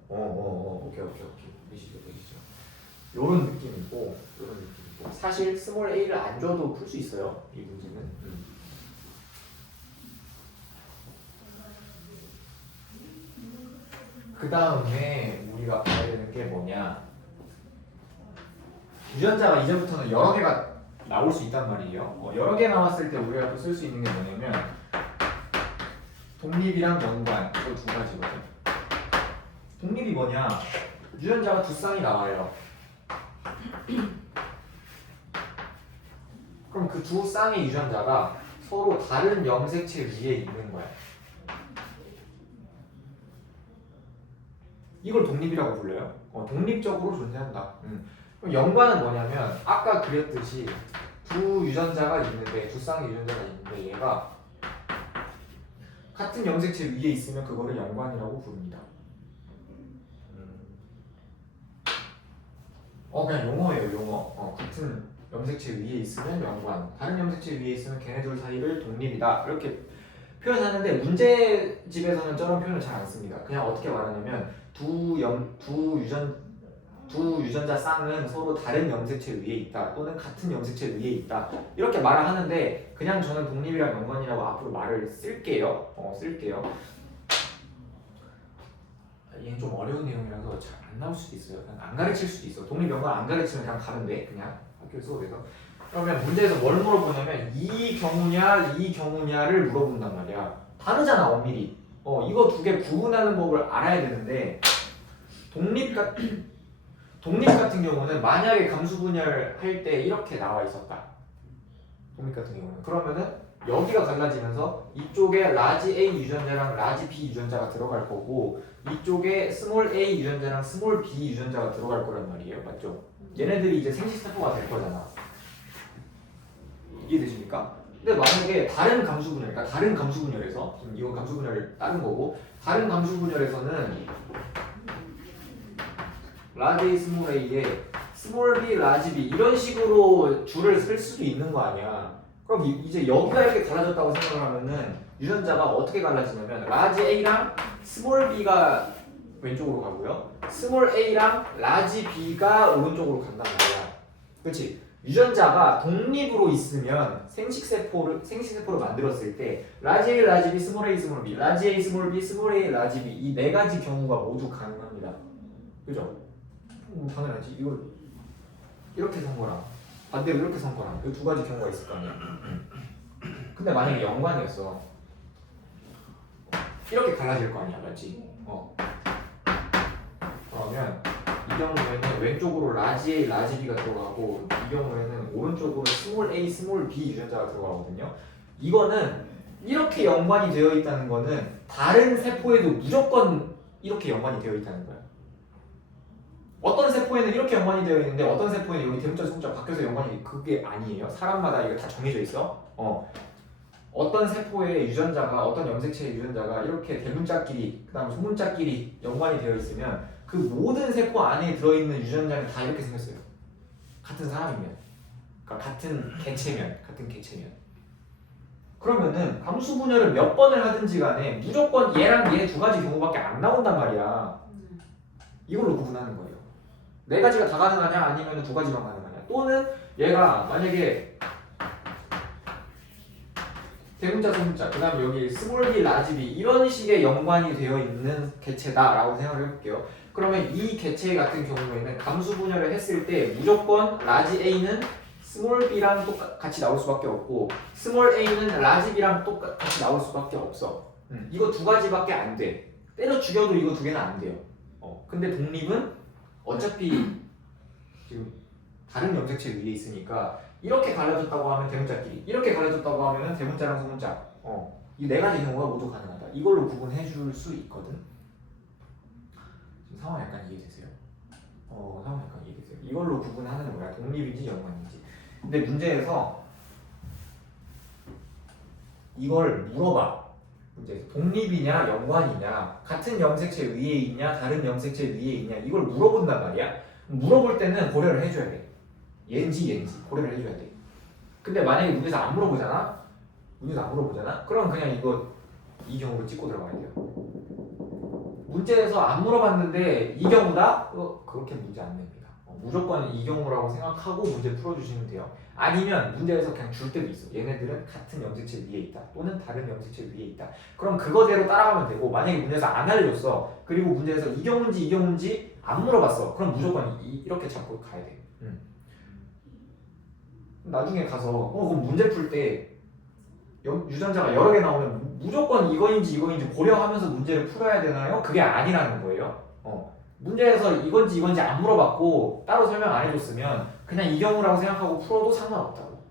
오케이. 되시죠. 요런 느낌이고, 사실 스몰 a를 안 줘도 풀 수 있어요. 이 문제는. 그 다음에 우리가 봐야 되는 게 뭐냐? 유전자가 이제부터는 여러 개가 나올 수 있단 말이에요. 여러 개 나왔을 때 우리가 또 쓸 수 있는 게 뭐냐면 독립이랑 연관, 이거 두 가지거든. 독립이 뭐냐? 유전자가 두 쌍이 나와요. 그럼 그 두 쌍의 유전자가 서로 다른 염색체 위에 있는 거야. 이걸 독립이라고 불러요. 독립적으로 존재한다. 그럼 연관은 뭐냐면 아까 그렸듯이 두 유전자가 있는데, 두 쌍의 유전자가 있는데 얘가 같은 염색체 위에 있으면 그거를 연관이라고 부릅니다. 그냥 용어예요, 용어. 같은 염색체 위에 있으면 연관, 다른 염색체 위에 있으면 걔네들 사이를 독립이다. 이렇게 표현하는데 문제집에서는 저런 표현을 잘 안 씁니다. 그냥 어떻게 말하냐면 두 유전자 쌍은 서로 다른 염색체 위에 있다, 또는 같은 염색체 위에 있다, 이렇게 말을 하는데 그냥 저는 독립이랑 연관이라고 앞으로 말을 쓸게요. 얘는 좀 어려운 내용이라서 잘 안 나올 수도 있어요. 그냥 안 가르칠 수도 있어. 독립 연관 안 가르치면 그냥 가면 돼. 그냥 학교 수업에서. 그러면 문제에서 뭘 물어보냐면 이 경우냐를 물어본단 말이야. 다르잖아, 엄밀히. 이거 두 개 구분하는 법을 알아야 되는데 독립 같은 경우는 만약에 감수 분열할 때 이렇게 나와 있었다. 독립 같은 경우는 그러면은 여기가 갈라지면서 이쪽에 라지 A 유전자랑 라지 B 유전자가 들어갈 거고 이쪽에 스몰 A 유전자랑 스몰 B 유전자가 들어갈 거란 말이에요. 맞죠? 얘네들이 이제 생식세포가 될 거잖아. 이해되십니까? 근데 만약에 다른 감수 분열, 그러니까 다른 감수 분열에서, 지금 이건 감수 분열을 따른 거고, 다른 감수 분열에서는 라지 A 스몰 A에 스몰 B 라지 B 이런 식으로 줄을 쓸 수도 있는 거 아니야. 그럼 이제 여기가 이렇게 갈라졌다고 생각을 하면은 유전자가 어떻게 갈라지냐면 라지 A랑 스몰 B가 왼쪽으로 가고요, 스몰 A랑 라지 B가 오른쪽으로 간단 말이야. 그렇지? 유전자가 독립으로 있으면 생식세포를 만들었을 때 라지 A, 라지 B, 스몰 A, 스몰 B, 라지 A, 스몰 B, 스몰 A, 라지 B 이 네 가지 경우가 모두 가능합니다. 그죠? 당연하지. 이거 이렇게 선 거랑 반대로 이렇게 선 거랑 이 두 가지 경우가 있을 거 아니야. 근데 만약에 연관이었어. 이렇게 갈라질 거 아니야, 맞지? 그러면 이 경우에는 왼쪽으로 라지 A, 라지 B가 들어가고 이 경우에는 오른쪽으로 스몰 A, 스몰 B 유전자가 들어가거든요. 이거는 이렇게 연관이 되어 있다는 거는 다른 세포에도 무조건 이렇게 연관이 되어 있다는 거야. 어떤 세포에는 이렇게 연관이 되어 있는데 어떤 세포에는 여기 대문자 소문자 바뀌어서 연관이, 그게 아니에요. 사람마다 이거 다 정해져 있어. 어떤 세포의 유전자가, 어떤 염색체의 유전자가 이렇게 대문자끼리 그 다음에 소문자끼리 연관이 되어 있으면 그 모든 세포 안에 들어있는 유전자는 다 이렇게 생겼어요. 같은 사람이면, 그러니까 같은 개체면. 그러면은 감수 분열을 몇 번을 하든지 간에 무조건 얘랑 얘 두 가지 경우밖에 안 나온단 말이야. 이걸로 구분하는 거예요. 네 가지가 다 가능하냐 아니면 두 가지만 가능하냐, 또는 얘가 만약에 대문자 소문자 그 다음에 여기 스몰 B 라지 B 이런 식의 연관이 되어 있는 개체다 라고 생각을 해볼게요. 그러면 이 개체 같은 경우에는 감수 분열을 했을 때 무조건 라지 A는 스몰 B랑 똑같이 나올 수밖에 없고 스몰 A는 라지 B랑 똑같이 나올 수밖에 없어. 이거 두 가지밖에 안 돼. 때려 죽여도 이거 두 개는 안 돼요. 근데 독립은 어차피 지금 다른 염색체 위에 있으니까 이렇게 갈라졌다고 하면 대문자끼리, 이렇게 갈라졌다고 하면 대문자랑 소문자, 이 네 가지 경우가 모두 가능하다. 이걸로 구분해 줄 수 있거든. 지금 상황 약간 이해되세요? 상황 약간 이해되세요? 이걸로 구분하는 거야. 독립인지 연관인지. 근데 문제에서 이걸 물어봐. 문제에서 독립이냐 연관이냐 같은 염색체 위에 있냐 다른 염색체 위에 있냐 이걸 물어본단 말이야. 물어볼 때는 고려를 해줘야 돼. 얘인지 고려를 해줘야 돼. 근데 만약에 문제에서 안 물어보잖아. 그럼 그냥 이 경우로 찍고 들어가야 돼요. 문제에서 안 물어봤는데 이 경우다? 그렇게 문제 안 냅니다. 무조건 이 경우라고 생각하고 문제 풀어주시면 돼요. 아니면 문제에서 그냥 줄 때도 있어. 얘네들은 같은 염색체 위에 있다. 또는 다른 염색체 위에 있다. 그럼 그거대로 따라가면 되고 만약에 문제에서 안 알려줬어. 그리고 문제에서 이 경우인지 안 물어봤어. 그럼 무조건 이렇게 잡고 가야 돼. 나중에 가서 그럼 문제 풀 때 유전자가 여러 개 나오면 무조건 이거인지 고려하면서 문제를 풀어야 되나요? 그게 아니라는 거예요. 문제에서 이건지 안 물어봤고 따로 설명 안 해줬으면 그냥 이 경우라고 생각하고 풀어도 상관없다고.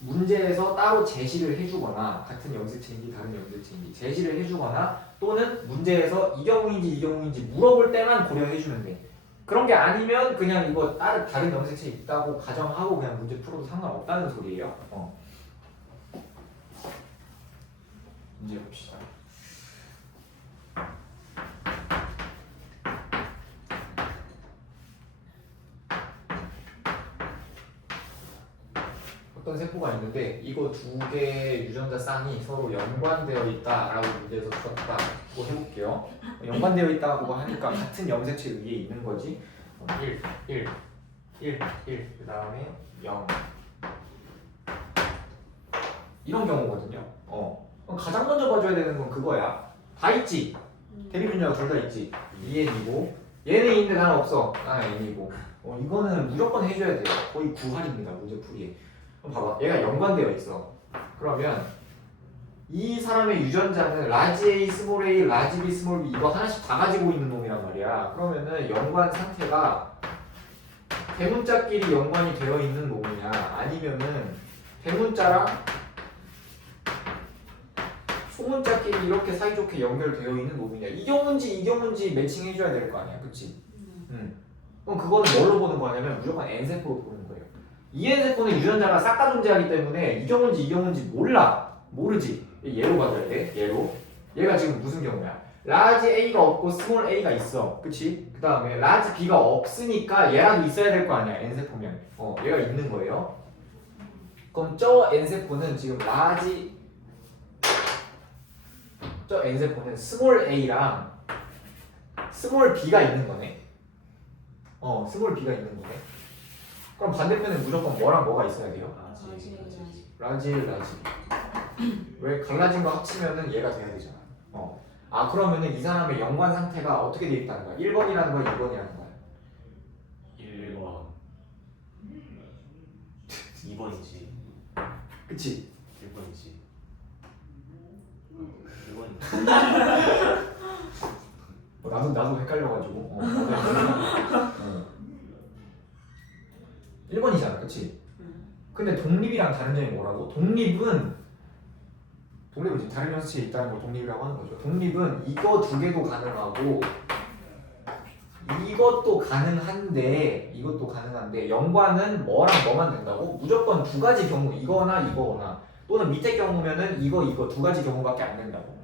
문제에서 따로 제시를 해주거나 같은 염색체인지 다른 염색체인지 제시를 해주거나 또는 문제에서 이 경우인지 물어볼 때만 고려해주면 돼. 그런 게 아니면 그냥 이거 다른 염색체 있다고 가정하고 그냥 문제 풀어도 상관없다는 소리예요. 문제 봅시다. 어떤 세포가 있는데 이거 두 개의 유전자 쌍이 서로 연관되어 있다라고 문제에서 풀었다고 해볼게요. 연관되어 있다고 하니까 같은 염색체 위에 있는 거지. 1, 그 다음에 0 이런 경우거든요. 그럼 가장 먼저 봐줘야 되는 건 그거야. 다 있지. 대립 유전자가 둘 다 있지. 2N이고 얘는 있는데 나는 없어. 나는 N이고. 이거는 무조건 해줘야 돼요. 거의 9할입니다. 문제 풀이에. 그럼 봐봐. 얘가 연관되어 있어. 그러면 이 사람의 유전자는 라지 A, 스몰 a, 라지 B, 스몰 b 이거 하나씩 다 가지고 있는 놈이란 말이야. 그러면은 연관 상태가 대문자끼리 연관이 되어 있는 놈이냐 아니면은 대문자랑 소문자끼리 이렇게 사이좋게 연결되어 있는 놈이냐. 이 경우인지 매칭해줘야 될 거 아니야. 그치? 그럼 그거는 뭘로 보는 거냐면 무조건 N세포로 보는 거예요. 이 N세포는 유전자가 싹 다 존재하기 때문에 이 경우인지 모르지. 얘로 봐줘야 돼. 얘가 지금 무슨 경우야? 라지 A가 없고 스몰 a가 있어. 그치? 그 다음에 라지 B가 없으니까 얘라도 있어야 될 거 아니야. N세포면. 얘가 있는 거예요. 그럼 저 N세포는 지금 저 N세포는 스몰 a랑 스몰 b가 있는 거네. 스몰 b가 있는 거네. 그럼 반대편은 무조건 뭐랑 뭐가 있어야 돼요? 라지. 왜 갈라진 거 합치면은 얘가 돼야 되잖아. 그러면은 이 사람의 연관 상태가 어떻게 돼 있다는 거야? 1번이라는 거야, 2번이라는 거야? 1번 2번이지. 그치? 1번이지. 1번이지. 나도 헷갈려가지고. 1번이잖아, 그치? 근데 독립이랑 다른 점이 뭐라고? 독립은 지금 다른 염색체에 있다는 걸 독립이라고 하는 거죠. 독립은 이거 두 개도 가능하고 이것도 가능한데 연관은 뭐랑 뭐만 된다고? 무조건 두 가지 경우 이거거나 또는 밑에 경우면은 이거 두 가지 경우밖에 안 된다고.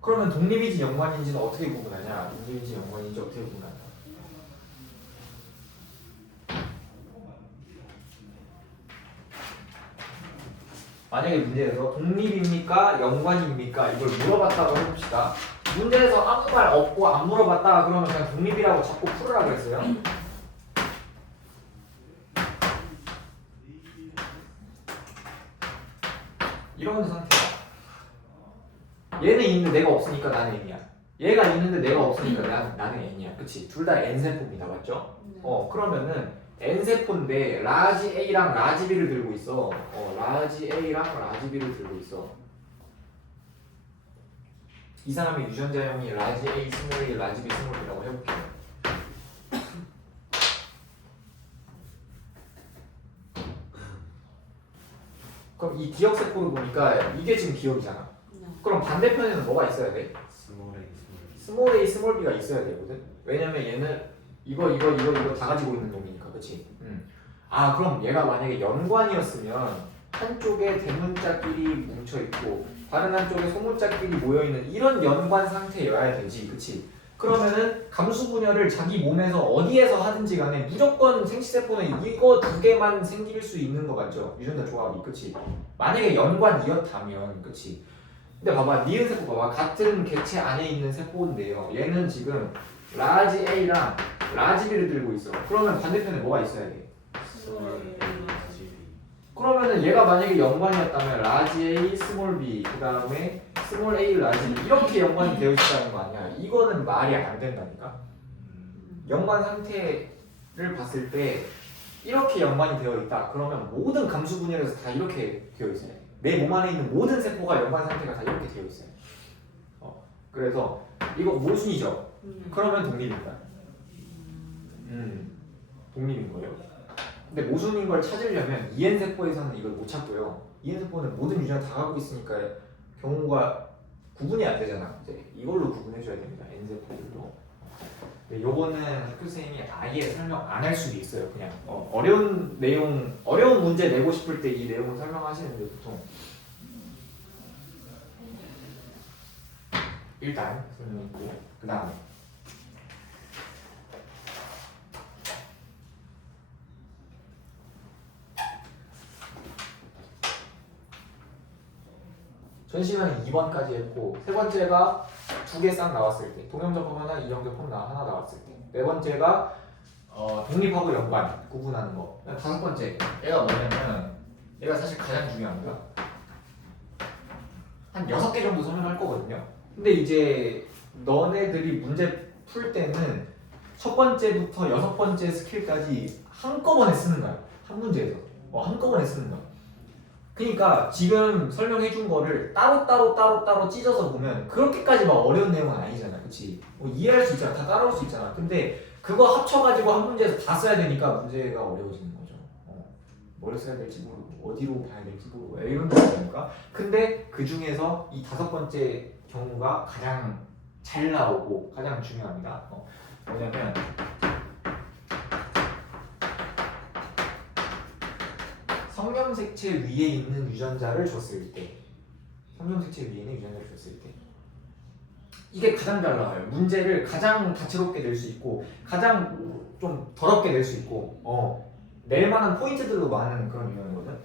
그러면 독립인지 연관인지는 어떻게 구분하냐? 독립인지 연관인지 어떻게 구분하냐? 만약에 문제에서 독립입니까? 연관입니까? 이걸 물어봤다고 해봅시다. 문제에서 아무 말 없고 안 물어봤다 그러면 그냥 독립이라고 자꾸 풀으라 그랬어요. 이런 상태야. 얘는 있는데 내가 없으니까 나는 N이야. 얘가 있는데 내가 없으니까 나는 N이야. 그치? 둘 다 N세포입니다. 맞죠? 그러면은 N세포인데 라지 A랑 라지 B를 들고 있어. 라지 A랑 라지 B를 들고 있어. 이 사람의 유전자형이 라지 A, 스몰 A, 라지 B, 스몰 B라고 해볼게요. 그럼 이 기억세포를 보니까 이게 지금 기억이잖아. 그럼 반대편에는 뭐가 있어야 돼? 스몰 A, 스몰 A, 스몰 B가 있어야 되거든. 왜냐면 얘는 이거 다 가지고 있는 놈이니까, 그치? 아, 그럼 얘가 만약에 연관이었으면 한쪽에 대문자끼리 뭉쳐있고 다른 한쪽에 소문자끼리 모여있는 이런 연관 상태여야 되지, 그치? 그러면은 감수 분열을 자기 몸에서 어디에서 하든지 간에 무조건 생시세포는 이거 두 개만 생길 수 있는 거 맞죠? 유전자 조합이, 그치? 만약에 연관이었다면, 그치? 근데 봐봐, 니은 세포 봐봐. 같은 객체 안에 있는 세포인데요. 얘는 지금 라지 A랑 라지 B를 들고 있어. 그러면 반대편에 뭐가 있어야 돼? 그러면은 얘가 만약에 연관이었다면 라지 A, 스몰 B, 그 다음에 스몰 A, 라지 B 이렇게 연관이 되어 있다는 거 아니야? 이거는 말이 안 된다니까? 연관 상태를 봤을 때 이렇게 연관이 되어 있다. 그러면 모든 감수 분열에서 다 이렇게 되어 있어요. 내 몸 안에 있는 모든 세포가 연관 상태가 다 이렇게 되어 있어요. 그래서 이거 모순이죠. 그러면 독립입니다. 독립인 거예요. 근데 모순인 걸 찾으려면 EN 세포에서는 이걸 못 찾고요. EN 세포는 모든 유전자 다 갖고 있으니까 경우가 구분이 안 되잖아. 이제 이걸로 구분해줘야 됩니다. N 세포들도. 요거는 학교 선생님이 아예 설명 안 할 수도 있어요. 그냥 어려운 내용, 어려운 문제 내고 싶을 때 이 내용을 설명하시는데 보통 일단 설명했고 그 다음에 전시는 2번까지 했고 세 번째가 두 개 싹 나왔을 때 동형접합 하나, 이형접합 하나 나왔을 때 네 번째가 독립하고 연관 구분하는 거. 다섯 번째 얘가 뭐냐면 얘가 사실 가장 중요합니다. 한 6개 정도 설명할 거거든요. 근데 이제 너네들이 문제 풀 때는 첫 번째부터 6번째 스킬까지 한꺼번에 쓰는 거야. 한 문제에서 한꺼번에 쓰는 거야. 그러니까 지금 설명해 준 거를 따로 찢어서 보면 그렇게까지 막 어려운 내용은 아니잖아. 그치? 이해할 수 있잖아. 다 따라올 수 있잖아. 근데 그거 합쳐가지고 한 문제에서 다 써야 되니까 문제가 어려워지는 거죠. 뭘 써야 될지 모르고 어디로 봐야 될지 모르고 이런 거니까. 근데 그 중에서 이 5번째 경우가 가장 잘 나오고 가장 중요합니다. 뭐냐면 성염색체 위에 있는 유전자를 줬을 때 성염색체 위에 있는 유전자를 줬을 때 이게 가장 잘 나와요. 문제를 가장 다채롭게 낼 수 있고 가장 좀 더럽게 낼 수 있고 낼 만한 포인트들도 많은 그런 유형이거든.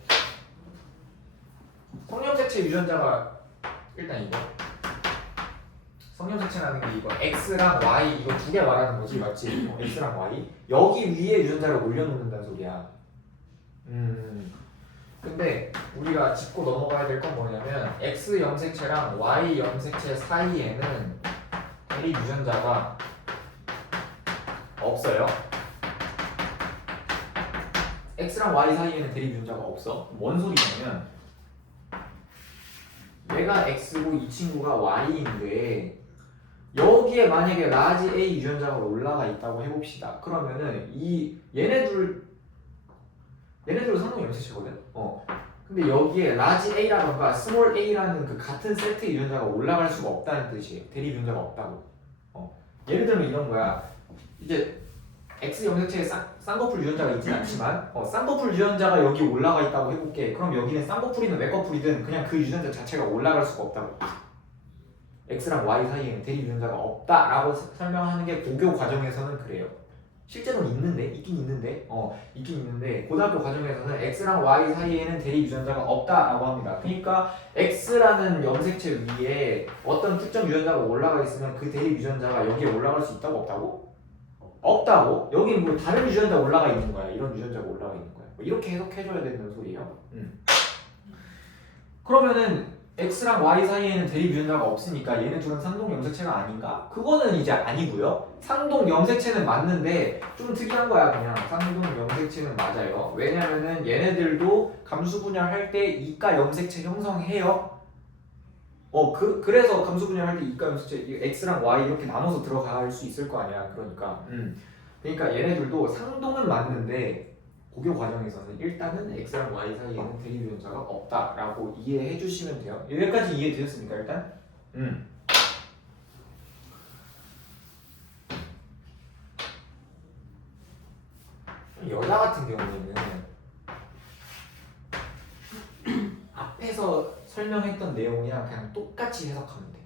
성염색체 유전자가 일단 이거 성염색체라는 게 이거 X랑 Y 이거 두 개 말하는 거지, 맞지? X랑 Y 여기 위에 유전자를 올려놓는다는 소리야. 근데 우리가 짚고 넘어가야 될 건 뭐냐면 X 염색체랑 Y 염색체 사이에는 대립 유전자가 없어요. X랑 Y 사이에는 대립 유전자가 없어. 뭔 소리냐면 얘가 X고 이 친구가 Y인데 여기에 만약에 라지 A 유전자가 올라가 있다고 해봅시다. 그러면은 얘네들은 상동 염색체거든. 근데 여기에 라지 A라던가 스몰 A라는 그 같은 세트 유전자가 올라갈 수가 없다는 뜻이에요. 대립 유전자가 없다고. 예를 들면 이런 거야. 이제 X 염색체에 쌍꺼풀 유전자가 있진 않지만 쌍꺼풀 유전자가 여기 올라가 있다고 해볼게. 그럼 여기는 쌍꺼풀이든 외꺼풀이든 그냥 그 유전자 자체가 올라갈 수가 없다고. X랑 Y 사이에는 대립 유전자가 없다라고 설명하는 게 고교 과정에서는 그래요. 실제로는 있긴 있는데 고등학교 과정에서는 X랑 Y 사이에는 대립 유전자가 없다라고 합니다. 그러니까 X라는 염색체 위에 어떤 특정 유전자가 올라가 있으면 그 대립 유전자가 여기에 올라갈 수 있다고 없다고? 없다고? 여기 뭐 다른 유전자 올라가 있는 거야. 이런 유전자가 올라가 있는 거야. 이렇게 해석해줘야 된다는 소리예요. 그러면은 X랑 Y 사이에는 대립 유전자가 없으니까 얘네 둘은 상동 염색체가 아닌가? 그거는 이제 아니고요. 상동 염색체는 맞는데 좀 특이한 거야. 그냥 상동 염색체는 맞아요. 왜냐면은 얘네들도 감수 분열할 때 이가 염색체 형성해요. 그래서 감수 분열할 때 이가 염색체 X랑 Y 이렇게 나눠서 들어갈 수 있을 거 아니야. 그러니까 얘네들도 상동은 맞는데 고교 과정에서는 일단은 X랑 Y 사이에는 대립 유전자가 없다라고 이해해 주시면 돼요. 여기까지 이해되셨습니까 일단? 여자 같은 경우에는 앞에서 설명했던 내용이랑 그냥 똑같이 해석하면 돼.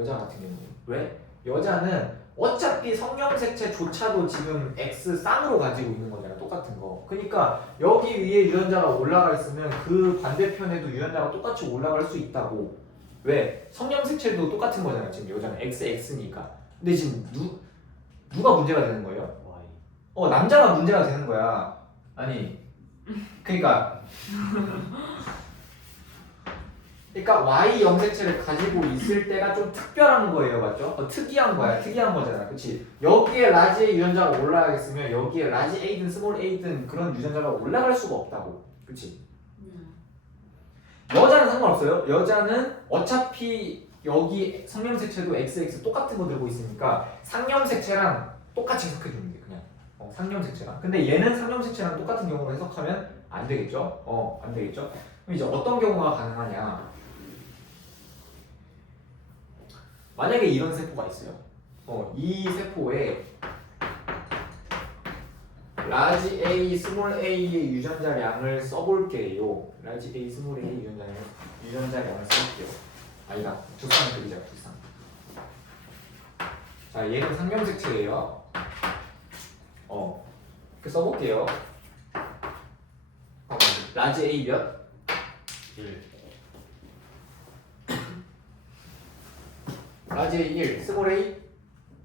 여자 같은 경우는. 왜? 여자는 어차피 성형색체조차도 지금 X 쌍으로 가지고 있는 거잖아. 똑같은 거. 그러니까 여기 위에 유전자가 올라가 있으면 그 반대편에도 유전자가 똑같이 올라갈 수 있다고. 왜? 성형색체도 똑같은 거잖아. 지금 여자는 XX니까. 근데 지금 누가 문제가 되는 거예요? Y. 남자가 문제가 되는 거야. 아니, 그러니까 Y 염색체를 가지고 있을 때가 좀 특별한 거예요, 맞죠? 특이한 거야, 특이한 거잖아, 그렇지? 여기에 라지의 유전자가 올라가겠으면 여기에 라지 A든 스몰 A든 그런 유전자가 올라갈 수가 없다고, 그렇지? 여자는 상관없어요. 여자는 어차피 여기 성염색체도 XX 똑같은 거 들고 있으니까 상염색체랑 똑같이 해석해주면 돼, 그냥. 상염색체랑. 근데 얘는 상염색체랑 똑같은 경우로 해석하면 안 되겠죠? 안 되겠죠? 그럼 이제 어떤 경우가 가능하냐? 만약에 이런 세포가 있어요. 이 세포에 라지 A, 스몰 A의 유전자량을 써볼게요. 라지 A, 스몰 A 유전자량을 써볼게요. 아니다, 두쌍 그리자, 두쌍. 자, 얘는 상염색체예요. 이렇게 써볼게요. 라지 A 몇? 1. 라지 A 1, 스몰 A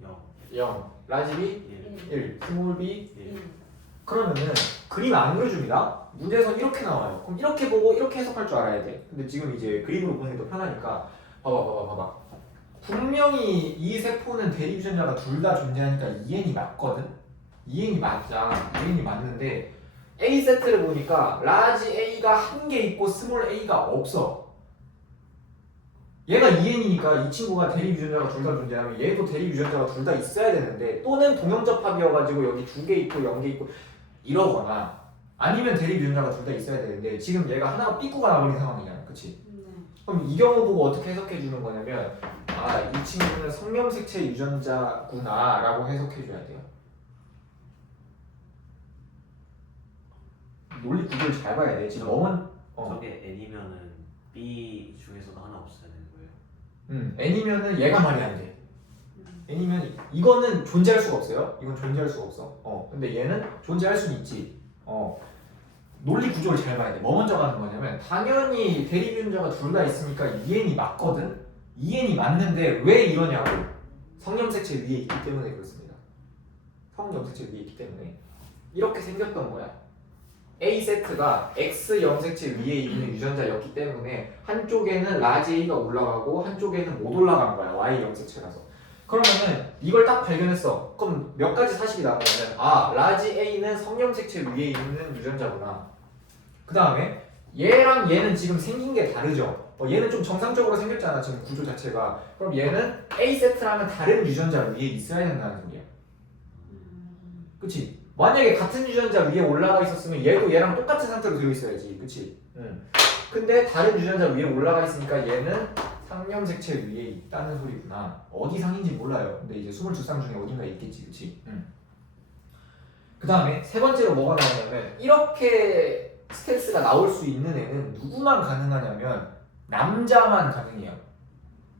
0. 0, 라지 B 1. 1, 스몰 B 1. 그러면은 그림 안 그려줍니다. 문제에서 이렇게 나와요. 그럼 이렇게 보고 이렇게 해석할 줄 알아야 돼. 근데 지금 이제 그림으로 보는 게 더 편하니까 봐봐. 분명히 이 세포는 대립 유전자가 둘 다 존재하니까 EN이 맞거든. EN이 맞자. EN이 맞는데 A 세트를 보니까 라지 A가 한 개 있고 스몰 A가 없어. 얘가 EN이니까 이 친구가 대립 유전자가 둘 다 존재하면 얘도 대립 유전자가 둘 다 있어야 되는데 또는 동형접합이어가지고 여기 2개 있고 0개 있고 이러거나 아니면 대립 유전자가 둘 다 있어야 되는데 지금 얘가 하나가 삐꾸가 나버린 상황이잖아, 그치? 그럼 이 경우 보고 어떻게 해석해 주는 거냐면 이 친구는 성염색체 유전자구나 라고 해석해 줘야 돼요. 논리 구조를 잘 봐야 돼. 지금 저게 N이면은 B 중에서도 하나 없어야 되는 거예요? N이면은 얘가 말이 안 돼. N이면 이거는 존재할 수가 없어요. 이건 존재할 수가 없어. 근데 얘는 존재할 수는 있지. 논리 구조를 잘 봐야 돼. 뭐 먼저 가는 거냐면 당연히 대립 유전자가 둘 다 있으니까 EN이 맞거든. EN이 맞는데 왜 이러냐고. 성염색체 위에 있기 때문에 그렇습니다. 성염색체 위에 있기 때문에 이렇게 생겼던 거야. A 세트가 X 염색체 위에 있는 유전자였기 때문에 한쪽에는 라지 A가 올라가고 한쪽에는 못 올라간 거야. Y 염색체라서. 그러면은 이걸 딱 발견했어. 그럼 몇 가지 사실이 나오냐면 라지 A는 성염색체 위에 있는 유전자구나. 그 다음에 얘랑 얘는 지금 생긴 게 다르죠. 얘는 좀 정상적으로 생겼잖아, 지금 구조 자체가. 그럼 얘는 A 세트라면 다른 유전자 위에 있어야 된다는 소리야. 그치? 만약에 같은 유전자 위에 올라가 있었으면 얘도 얘랑 똑같은 상태로 들어있어야지, 그치? 근데 다른 유전자 위에 올라가 있으니까 얘는 상염색체 위에 있다는 소리구나. 어디 상인지 몰라요. 근데 이제 22쌍 중에 어딘가 있겠지, 그치? 그 다음에 세 번째로 뭐가 나오냐면 이렇게 스텔스가 나올 수 있는 애는 누구만 가능하냐면 남자만 가능해요.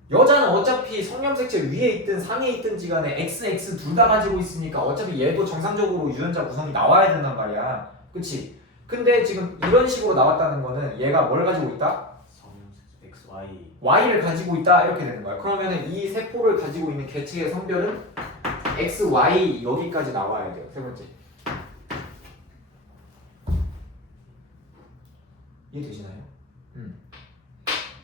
여자는 어차피 성염색체 위에 있든 상에 있든지 간에 XX 둘 다 가지고 있으니까 어차피 얘도 정상적으로 유전자 구성이 나와야 된단 말이야. 그치? 근데 지금 이런 식으로 나왔다는 거는 얘가 뭘 가지고 있다? 성형색체 X, Y. Y를 가지고 있다 이렇게 되는 거야. 그러면은 이 세포를 가지고 있는 개체의 성별은 X, Y 여기까지 나와야 돼요. 세 번째. 이해되시나요?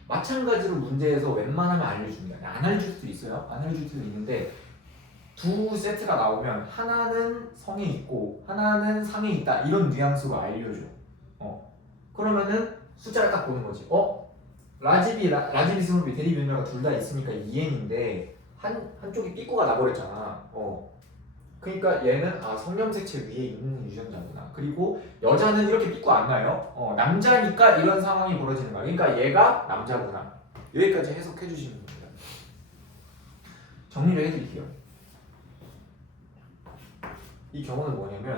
마찬가지로 문제에서 웬만하면 알려줍니다. 안 알려줄 수도 있어요. 안 알려줄 수도 있는데 두 세트가 나오면 하나는 성에 있고 하나는 상에 있다 이런 뉘앙스로 알려줘. 그러면은 숫자를 딱 보는 거지. 라지비 스몰 B 대립 유전자가 둘 다 있으니까 2N인데 한쪽이 삐꾸가 나버렸잖아. 그러니까 얘는 성염색체 위에 있는 유전자구나. 그리고 여자는 이렇게 삐꾸 안 나요. 남자니까 이런 상황이 벌어지는 거야. 그러니까 얘가 남자구나. 여기까지 해석해 주시면 됩니다. 정리를 해드릴게요. 이 경우는 뭐냐면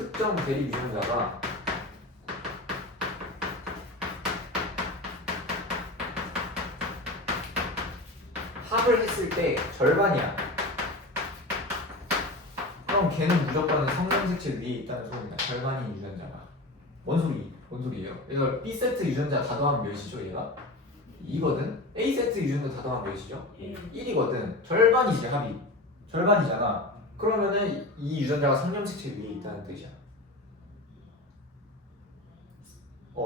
특정 대립 유전자가 합을 했을 때 절반이야. 그럼 걔는 무조건 성형색체 위에 있다는 소리입니다. 절반인 유전자가. 뭔 소리예요? 이걸 B세트 유전자 다 더하면 몇이죠 얘가? 2거든? A세트 유전자 다 더하면 몇이죠? 1이거든. 절반이지 합이. 절반이잖아. 그러면은 이 유전자가 성형색체 위에 있다는 뜻이야.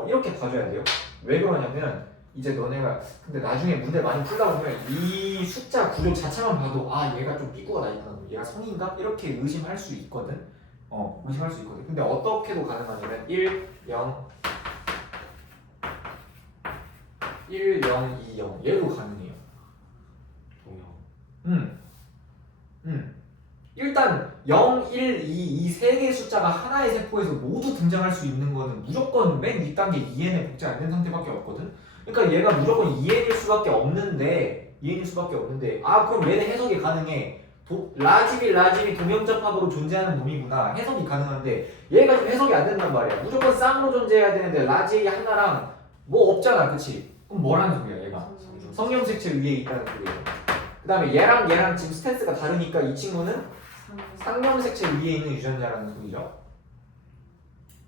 이렇게 봐줘야 돼요. 왜 그러냐면 이제 너네가 근데 나중에 문제 많이 풀다 보면 이 숫자 구조 자체만 봐도 아 얘가 좀 삐꾸가 나 있구나, 얘가 성인가? 이렇게 의심할 수 있거든. 의심할 수 있거든. 근데 어떻게도 가능하냐면 1, 0, 1, 0, 2, 0 얘도 가능해요. 동형. 일단 0, 1, 2 이 세 개의 숫자가 하나의 세포에서 모두 등장할 수 있는 거는 무조건 맨 윗단계 2n에 복제 안 된 상태밖에 없거든. 그러니까 얘가 무조건 2n일 수밖에 없는데 그럼 얘는 해석이 가능해. 라집이 동형접합으로 존재하는 놈이구나. 해석이 가능한데 얘가 좀 해석이 안 된단 말이야. 무조건 쌍으로 존재해야 되는데 라지 하나랑 뭐 없잖아, 그치? 그럼 뭐라는 소리야 얘가? 성형색체 위에 있다는 소리야. 그 다음에 얘랑 지금 스탠스가 다르니까 이 친구는 상형색체 위에 있는 유전자라는 소리죠.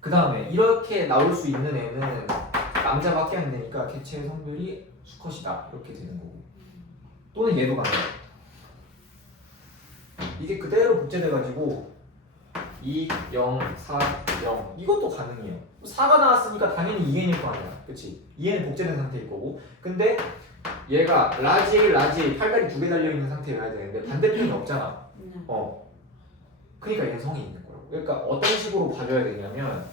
그 다음에 이렇게 나올 수 있는 애는 남자밖에 안 되니까 개체의 성별이 수컷이다 이렇게 되는 거고, 또는 얘도 가능해. 이게 그대로 복제돼가지고 2, 0, 4, 0 이것도 가능해요. 4가 나왔으니까 당연히 2n일 거 아니야, 그치? 2n이 복제된 상태일 거고, 근데 얘가 라지 팔다리 2개 달려있는 상태여야 되는데 반대편이 없잖아. 그러니까 얘는 성이 있는 거라고. 그러니까 어떤 식으로 봐줘야 되냐면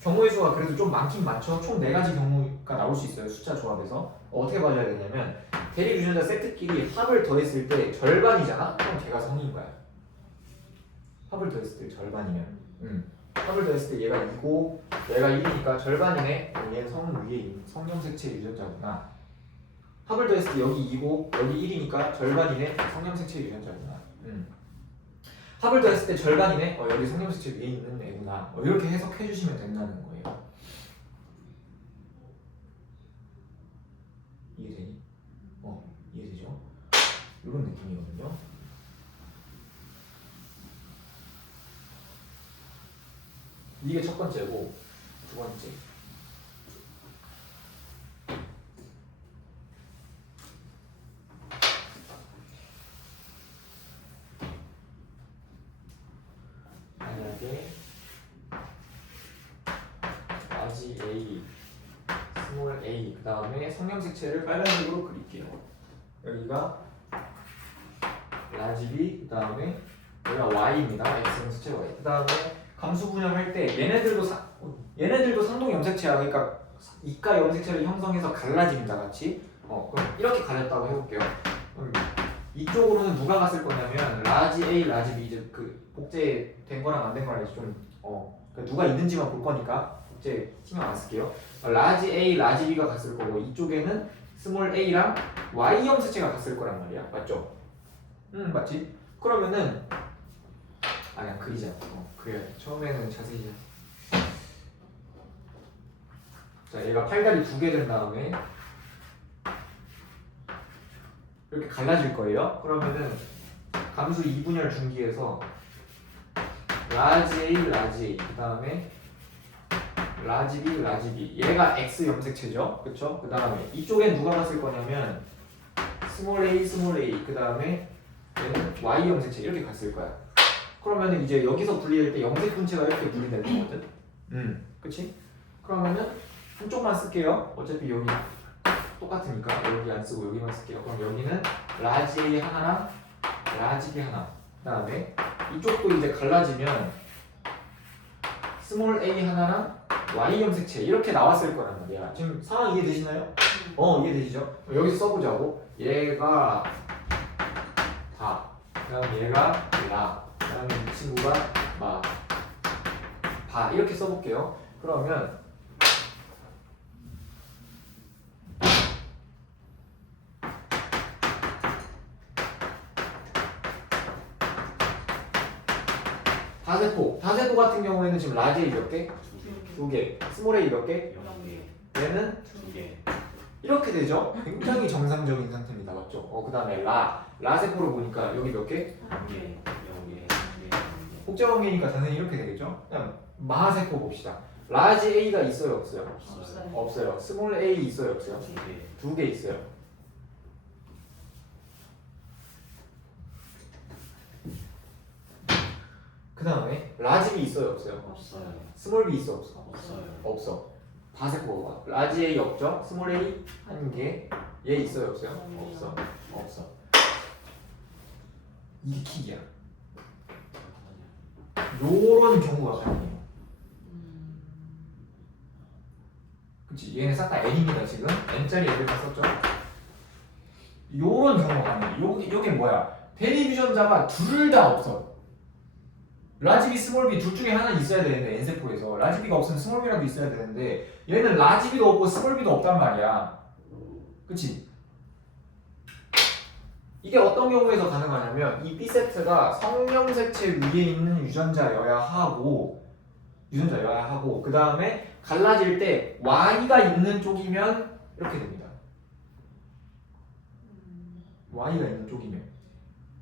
경우의 수가 그래도 좀 많긴 많죠. 총 4가지 경우가 나올 수 있어요, 숫자 조합에서. 어떻게 봐줘야 되냐면 대립 유전자 세트끼리 합을 더했을 때 절반이잖아? 그럼 걔가 성인 거야. 합을 더했을 때 절반이면 합을 더했을 때 얘가 2고 얘가 1이니까 절반이네. 얘는 성 위에 있는 성형색체 유전자구나. 합을 더했을 때 여기 2고 여기 1이니까 절반이네. 성형색체 유전자구나. 합을 더했을 때 절반이네. 여기 성형색체 위에 있는 애구나. 이렇게 해석해 주시면 된다는 거예요. 이해되니? 이해되죠? 이런 느낌이거든요. 이게 첫 번째고, 두 번째. 만약에 라지 A, 스몰 a, 그 다음에 성형색체를 빨간색으로 그릴게요. 여기가 라지 B, 그 다음에 여기가 y입니다. x형색체 y. 그 다음에 감수 분열할 때 얘네들도 상동 염색체야. 그러니까 이가 염색체를 형성해서 갈라집니다, 같이. 그럼 이렇게 갈렸다고 해볼게요. 이쪽으로는 누가 갔을 거냐면 라지 A, 라지 B, 이제 그 복제된 거랑 안 된 거랑 이제 좀 그러니까 누가 있는지만 볼 거니까 복제 신경 안 쓸게요. 라지 A, 라지 B가 갔을 거고 이쪽에는 스몰 a랑 y형 색채가 갔을 거란 말이야, 맞죠? 맞지? 그러면은 그냥 그리자. 그래야 돼. 처음에는 자세히. 자, 얘가 팔다리 2개 된 다음에 이렇게 갈라질 거예요. 그러면은 감수 2분열 중기에서 라지 A, 라지 A, 그 다음에 라지 B, 라지 B. 얘가 X 염색체죠, 그렇죠? 그 다음에 이쪽엔 누가 갔을 거냐면 스몰 a, 스몰 a, 그 다음에 얘는 Y 염색체 이렇게 갔을 거야. 그러면은 이제 여기서 분리될 때 염색 분체가 이렇게 분리될 거거든. 그치? 그러면은 한쪽만 쓸게요. 어차피 여기 똑같으니까 여기 안 쓰고 여기만 쓸게요. 그럼 여기는 라지 A 하나랑 라지 B 하나. 그 다음에 이쪽도 이제 갈라지면 스몰 a 하나랑 y 염색체 이렇게 나왔을 거란 말이야. 지금 상황 이해되시나요? 이해되시죠? 여기서 써보자고. 얘가 다, 그 다음 얘가 라, 그 다음에 이 친구가 마, 바 이렇게 써볼게요. 그러면 다세포 같은 경우에는 지금 라지 A 몇 개? 두 개. 2개. 스몰 A 몇 개? 0개. 얘는 두 개. 이렇게 되죠? 굉장히 정상적인 상태입니다. 맞죠? 그 다음에 라세포를 보니까 여기 몇 개? 0개. 0개. 0개. 복잡관계니까 당연히 이렇게 되겠죠? 그냥 마세포 봅시다. 라지 A가 있어요? 없어요? 없어요. 없어요. 스몰 A 있어요? 없어요? 두 개. 2개 있어요. 그 다음에 라지 B 있어요? 없어요? 없어요. 스몰 B 있어? 없어? 없어요. 없어. 바세포 봐. 라지 A 없죠? 스몰 A 한 개. 얘 있어요? 없어요? 없어. 없어. 이게 킥이야. 요런 경우가 가능해요. 그치? 얘네 싹 다 N입니다 지금. N짜리 애들 다 썼죠? 요런 경우가 가능해. 요게 뭐야? 대리비전자가 둘 다 없어. 라지 B, 스몰 B 둘 중에 하나 있어야 되는데 N세포에서 라지 B가 없으면 스몰 B라도 있어야 되는데 얘는 라지 B도 없고 스몰 B도 없단 말이야. 그치? 이게 어떤 경우에서 가능하냐면 이 B 세트가 성령색체 위에 있는 유전자여야 하고 그 다음에 갈라질 때 Y가 있는 쪽이면 이렇게 됩니다. Y가 있는 쪽이면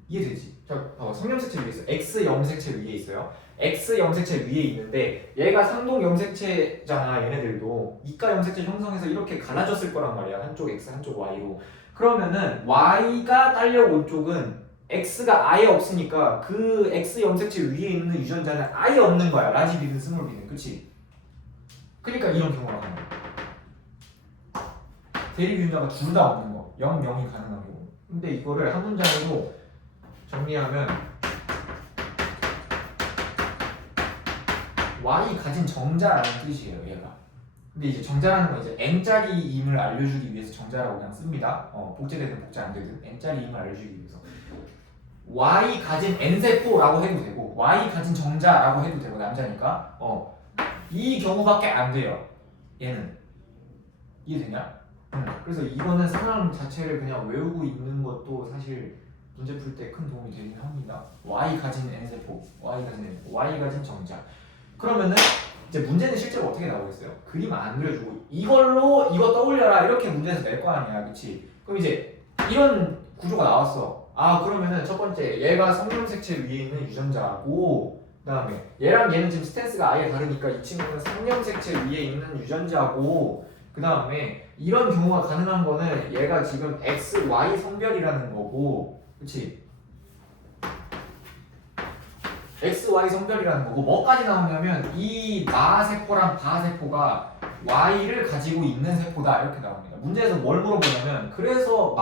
이해되지? 자, 봐봐. 성령색체 위에 있어. X 염색체 위에 있어요. X 염색체 위에 있는데 얘가 상동 염색체잖아. 얘네들도 이가 염색체 형성해서 이렇게 갈라졌을 거란 말이야. 한쪽 X, 한쪽 Y로. 그러면은 Y가 딸려온 쪽은 X가 아예 없으니까 그 X 염색체 위에 있는 유전자는 아예 없는 거야. 라지 B든 스몰 B든. 그치? 그러니까 이런 경우가 가능해. 대립 유전자가 둘 다 없는 거. 0, 0이 가능한 경우. 근데 이거를 한 문장으로 정리하면 Y 가진 정자라는 뜻이에요. 얘가. 근데 이제 정자라는 건 이제 n짜리임을 알려주기 위해서 정자라고 그냥 씁니다. 복제되든 복제 안 되든 n짜리임을 알려주기 위해서 Y 가진 n세포라고 해도 되고 Y 가진 정자라고 해도 되고 남자니까 이 경우밖에 안 돼요. 얘는 이해되냐? 그래서 이거는 상황 자체를 그냥 외우고 있는 것도 사실 문제 풀 때 큰 도움이 되긴 합니다. Y 가진 n세포, Y 가진 n세포, Y 가진 정자. 그러면은 이제 문제는 실제로 어떻게 나오겠어요? 그림 안 그려주고 이걸로 이거 떠올려라 이렇게 문제에서 낼 거 아니야, 그렇지? 그럼 이제 이런 구조가 나왔어. 그러면은 첫 번째 얘가 성령색체 위에 있는 유전자고, 그다음에 얘랑 얘는 지금 스탠스가 아예 다르니까 이 친구는 성령색체 위에 있는 유전자고, 그다음에 이런 경우가 가능한 거는 얘가 지금 X, Y 성별이라는 거고, 그렇지? X, Y 성별이라는 거고 뭐까지 나오냐면 이 마세포랑 바세포가 Y를 가지고 있는 세포다 이렇게 나옵니다. 문제에서 뭘 물어보냐면 그래서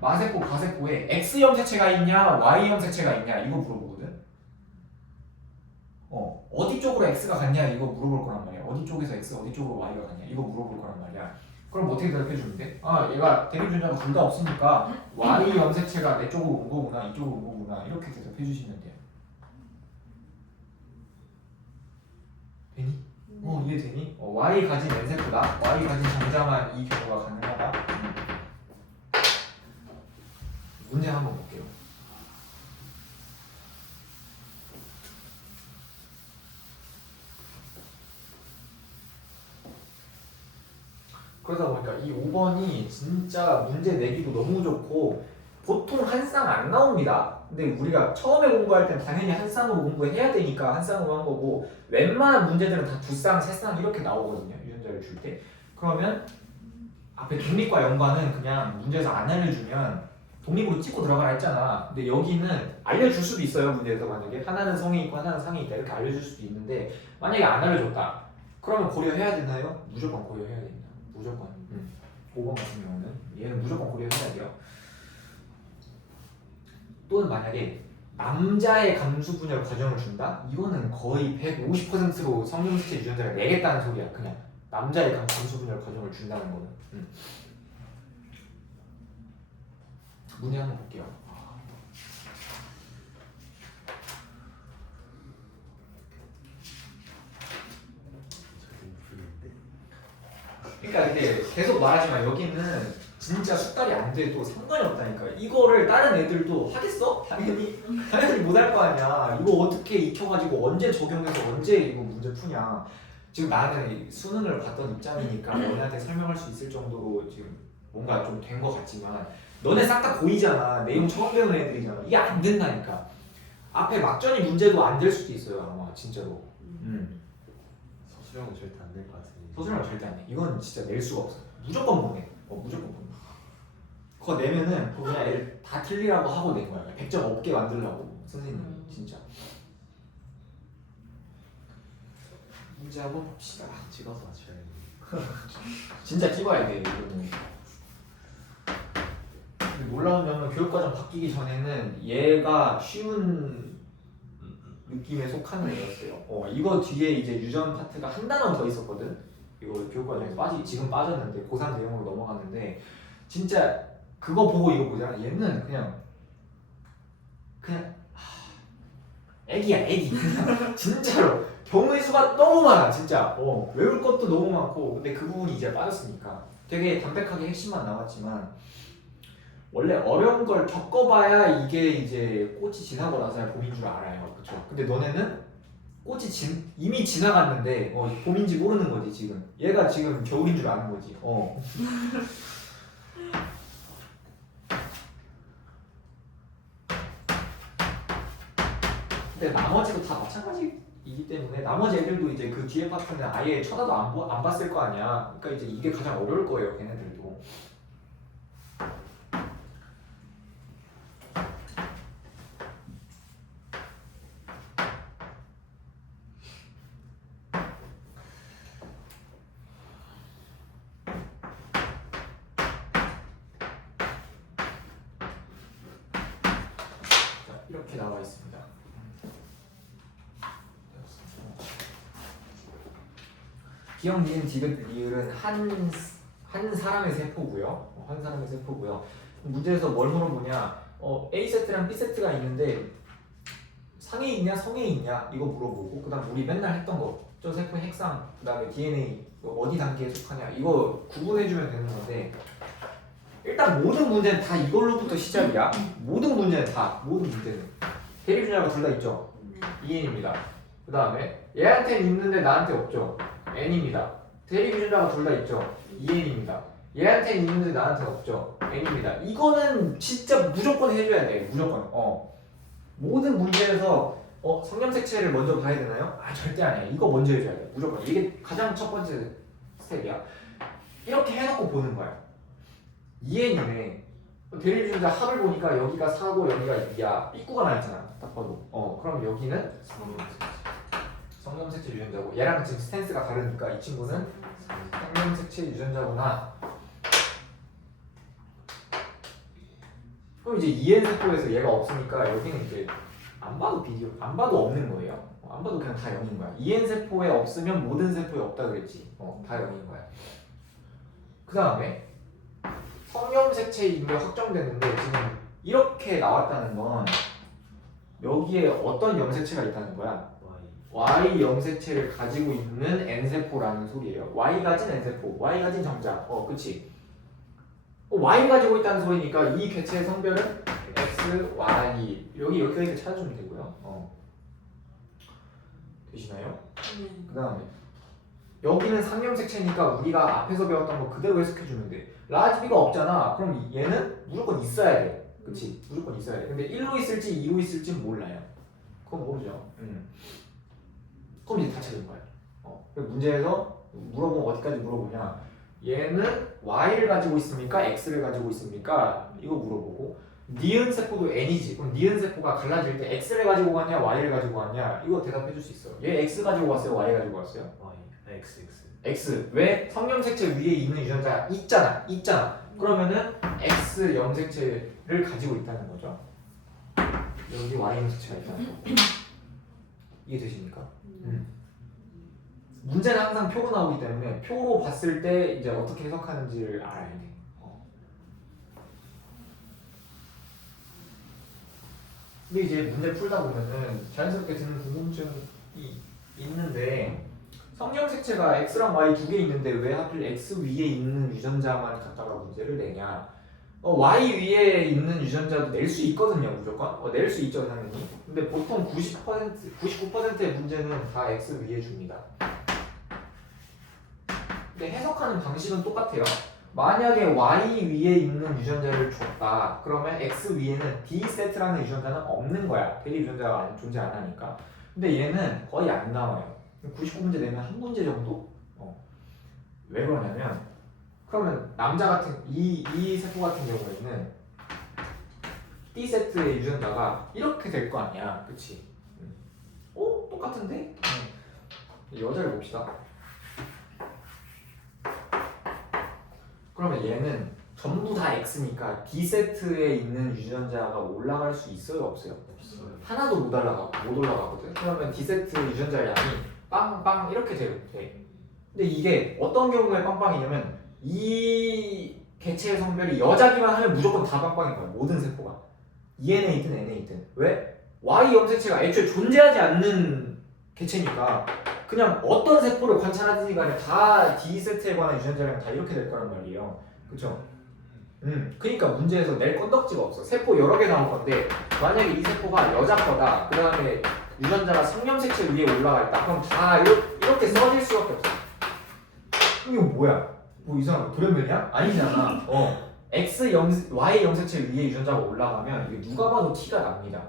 마세포, 바세포에 X 염색체가 있냐 Y 염색체가 있냐 이거 물어보거든. 어디 쪽으로 X가 갔냐 이거 물어볼 거란 말이야. 어디 쪽에서 X, 어디 쪽으로 Y가 갔냐 이거 물어볼 거란 말이야. 그럼 어떻게 대답해 주면 돼? 얘가 대립유전자가 둘 다 없으니까 Y 염색체가 내 쪽으로 온 거구나 이쪽으로 온 거구나 이렇게 대답해 주시면 돼요. 되니? 이해되니? Y 가진 n세포다. Y 가진 정자만 이 경우가 가능하다. 문제 한번 볼게요. 그러다 보니까 이 5번이 진짜 문제 내기도 너무 좋고 보통 한 쌍 안 나옵니다. 근데 우리가 처음에 공부할 땐 당연히 한 쌍으로 공부해야 되니까 한 쌍으로 한 거고 웬만한 문제들은 다 두 쌍, 세 쌍 이렇게 나오거든요. 유전자를 줄 때. 그러면 앞에 독립과 연관은 그냥 문제에서 안 알려주면 독립으로 찍고 들어가라 했잖아. 근데 여기는 알려줄 수도 있어요. 문제에서 만약에 하나는 성이 있고 하나는 상이 있다 이렇게 알려줄 수도 있는데 만약에 안 알려줬다. 그러면 고려해야 되나요? 무조건 고려해야 됩니다. 무조건. 5번 같은 경우는 얘는 무조건 고려해야 돼요. 또는 만약에 남자의 감수 분열 과정을 준다? 이거는 거의 150%로 성령색체 유전자를 내겠다는 소리야. 그냥 남자의 감수 분열 과정을 준다는 거는. 문제 한번 볼게요. 그러니까 근데 계속 말하지만 여기는 진짜 숙달이 안 돼도 상관이 없다니까. 이거를 다른 애들도 하겠어? 당연히 못 할 거 아니야. 이거 어떻게 익혀가지고 언제 적용해서 언제 이거 문제 푸냐. 지금 나는 수능을 봤던 입장이니까 너네한테 설명할 수 있을 정도로 지금 뭔가 좀 된 거 같지만 너네 싹 다 고이잖아. 내용 처음 배우는 애들이잖아. 이게 안 된다니까. 앞에 막전이 문제도 안 될 수도 있어요 아마 진짜로. 서술형은 절대 안 될 것 같은데. 서술형 절대 안 돼. 이건 진짜 낼 수가 없어. 무조건 못 내. 무조건 못 내. 그거 내면은 그거 그냥 애들 다 틀리라고 하고 낸 거야. 100점 없게 만들려고 선생님 진짜. 문제 한번 봅시다. 찍어서 맞춰야겠네. 진짜 찍어야 돼 이거는. 근데 놀라운 점은 교육과정 바뀌기 전에는 얘가 쉬운 느낌에 속하는 애였어요. 이거 뒤에 이제 유전 파트가 한 단어 더 있었거든. 이거 교육과정에서 지금 빠졌는데 고3 내용으로 넘어갔는데 진짜 그거 보고 이거 보잖아. 얘는 그냥 애기야 애기. 진짜로 경우의 수가 너무 많아 진짜. 외울 것도 너무 많고. 근데 그 부분이 이제 빠졌으니까 되게 담백하게 핵심만 남았지만 원래 어려운 걸 겪어봐야 이게 이제 꽃이 지나고 나서야 봄인 줄 알아요. 그쵸? 근데 너네는 꽃이 이미 지나갔는데 봄인지 모르는 거지 지금. 얘가 지금 겨울인 줄 아는 거지. 근데 나머지도 다 마찬가지이기 때문에 나머지 애들도 이제 그 뒤에 파트는 아예 쳐다도 안 봤을 거 아니야. 그러니까 이제 이게 가장 어려울 거예요 걔네들도. 이렇게 나와 있습니다. 기억, 니은, 디귿, 리을은 한 사람의 세포고요. 한 사람의 세포고요. 문제에서 뭘 물어보냐? A 세트랑 B 세트가 있는데 상에 있냐 성에 있냐 이거 물어보고 그다음 우리 맨날 했던 거 저 세포의 핵상 그다음에 DNA 어디 단계에 속하냐 이거 구분해주면 되는 건데 일단 모든 문제는 다 이걸로부터 시작이야. 모든 문제는 대립주자가 둘 다 있죠. EN입니다. 그 다음에 얘한테는 있는데 나한테 없죠. N입니다. 대립주자가 둘 다 있죠. EN입니다. 얘한테는 있는데 나한테 없죠. N입니다. 이거는 진짜 무조건 해줘야 돼. 무조건. 모든 문제에서 성념색체를 먼저 봐야 되나요? 절대 아니야. 이거 먼저 해줘야 돼. 무조건. 이게 가장 첫 번째 스텝이야. 이렇게 해놓고 보는 거야. EN이네. 대립주자 합을 보니까 여기가 4고 여기가 2야. 삐꾸가 나있잖아. 딱 봐도. 그럼 여기는 성념색체 유전자고 얘랑 지금 스탠스가 다르니까 이 친구는 성념색체 유전자구나. 그럼 이제 EN 세포에서 얘가 없으니까 여기는 이제 안 봐도 없는 거예요. 안 봐도 그냥 다 0인 거야. EN 세포에 없으면 모든 세포에 없다 그랬지. 다 0인 거야. 그 다음에 성염색체인 게 확정됐는데 지금 이렇게 나왔다는 건 여기에 어떤 염색체가 있다는 거야? Y 염색체를 가지고 있는 N세포라는 소리예요. Y 가진 N세포, Y 가진 정자. 그치? Y 가지고 있다는 소리니까 이 개체의 성별은 X, Y 여기까지 찾아주면 되고요. 되시나요? 그 다음에 여기는 상염색체니까 우리가 앞에서 배웠던 거 그대로 해석해주면 돼. 라지 B가 없잖아. 그럼 얘는 무조건 있어야 돼. 그치? 무조건 있어야 돼. 근데 1로 있을지 2로 있을지 몰라요. 그건 모르죠. 그럼 이제 다 찾은 거야. 문제에서 물어보면 어디까지 물어보냐? 얘는 Y를 가지고 있습니까? X를 가지고 있습니까? 이거 물어보고 니은 세포도 N이지. 그럼 니은 세포가 갈라질 때 X를 가지고 갔냐 Y를 가지고 갔냐 이거 대답해 줄 수 있어. 얘 X 가지고 왔어요? Y 가지고 왔어요? X. 왜? 성염색체 위에 있는 유전자가 있잖아. 그러면은 X 염색체를 가지고 있다는 거죠. 여기 Y 염색체가 있다는 거. 이해되십니까? 문제는 항상 표로 나오기 때문에 표로 봤을 때 이제 어떻게 해석하는지를 알아야 돼. 근데 이제 문제 풀다 보면은 자연스럽게 드는 궁금증이 있는데 성경색체가 x랑 y 두 개 있는데 왜 하필 x 위에 있는 유전자만 갖다가 문제를 내냐? y 위에 있는 유전자도 낼 수 있거든요, 무조건. 낼 수 있죠, 당연히. 근데 보통 99%의 문제는 다 x 위에 줍니다. 근데 해석하는 방식은 똑같아요. 만약에 y 위에 있는 유전자를 줬다. 그러면 x 위에는 d 세트라는 유전자는 없는 거야. 대리 유전자가 존재 안 하니까. 근데 얘는 거의 안 나와요. 99문제 내면 한 문제 정도? 왜 그러냐면 그러면 남자 같은 이 세포 같은 경우에는 D 세트의 유전자가 이렇게 될 거 아니야, 그렇지? 똑같은데? 여자를 봅시다. 그러면 얘는 전부 다 X니까 D 세트에 있는 유전자가 올라갈 수 있어요, 없어요? 없어요. 하나도 못 올라가거든. 그러면 D 세트 유전자 양이 빵빵 이렇게 돼. 근데 이게 어떤 경우에 빵빵이냐면 이 개체의 성별이 여자기만 하면 무조건 다 빵빵인 거야. 모든 세포가. ENA든 NA든. 왜? Y 염색체가 애초에 존재하지 않는 개체니까 그냥 어떤 세포를 관찰하든지 간에 다 D 세트에 관한 유전자량 다 이렇게 될 거란 말이에요. 그쵸? 그러니까 문제에서 낼 건덕지가 없어. 세포 여러 개 나올 건데 만약에 이 세포가 여자 거다. 그 다음에 유전자가 성염색체 위에 올라가 있다. 그럼 다 이렇게 써질 수밖에 없어. 이거 뭐야? 뭐 이상한 돌연변이야? 아니잖아. Y 염색체 위에 유전자가 올라가면 이게 누가 봐도 티가 납니다.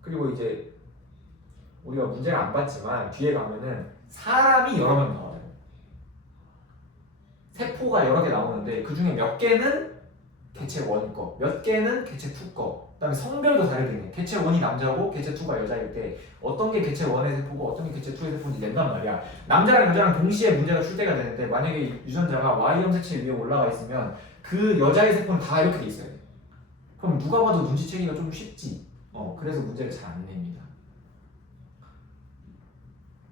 그리고 이제 우리가 문제를 안 봤지만 뒤에 가면은 사람이 여러 명 나와요. 세포가 여러 개 나오는데 그 중에 몇 개는 개체 1 거, 몇 개는 개체 2 거. 그다음에 성별도 다르게 개체 1이 남자고 개체 2가 여자일 때 어떤 게 개체 1의 세포고 어떤 게 개체 2의 세포인지 낸단 말이야. 남자랑 여자랑 동시에 문제가 출제가 되는데 만약에 유전자가 Y 염색체 위에 올라가 있으면 그 여자의 세포는 다 이렇게 돼 있어야 돼. 그럼 누가 봐도 눈치채기가 좀 쉽지. 그래서 문제를 잘 안 냅니다.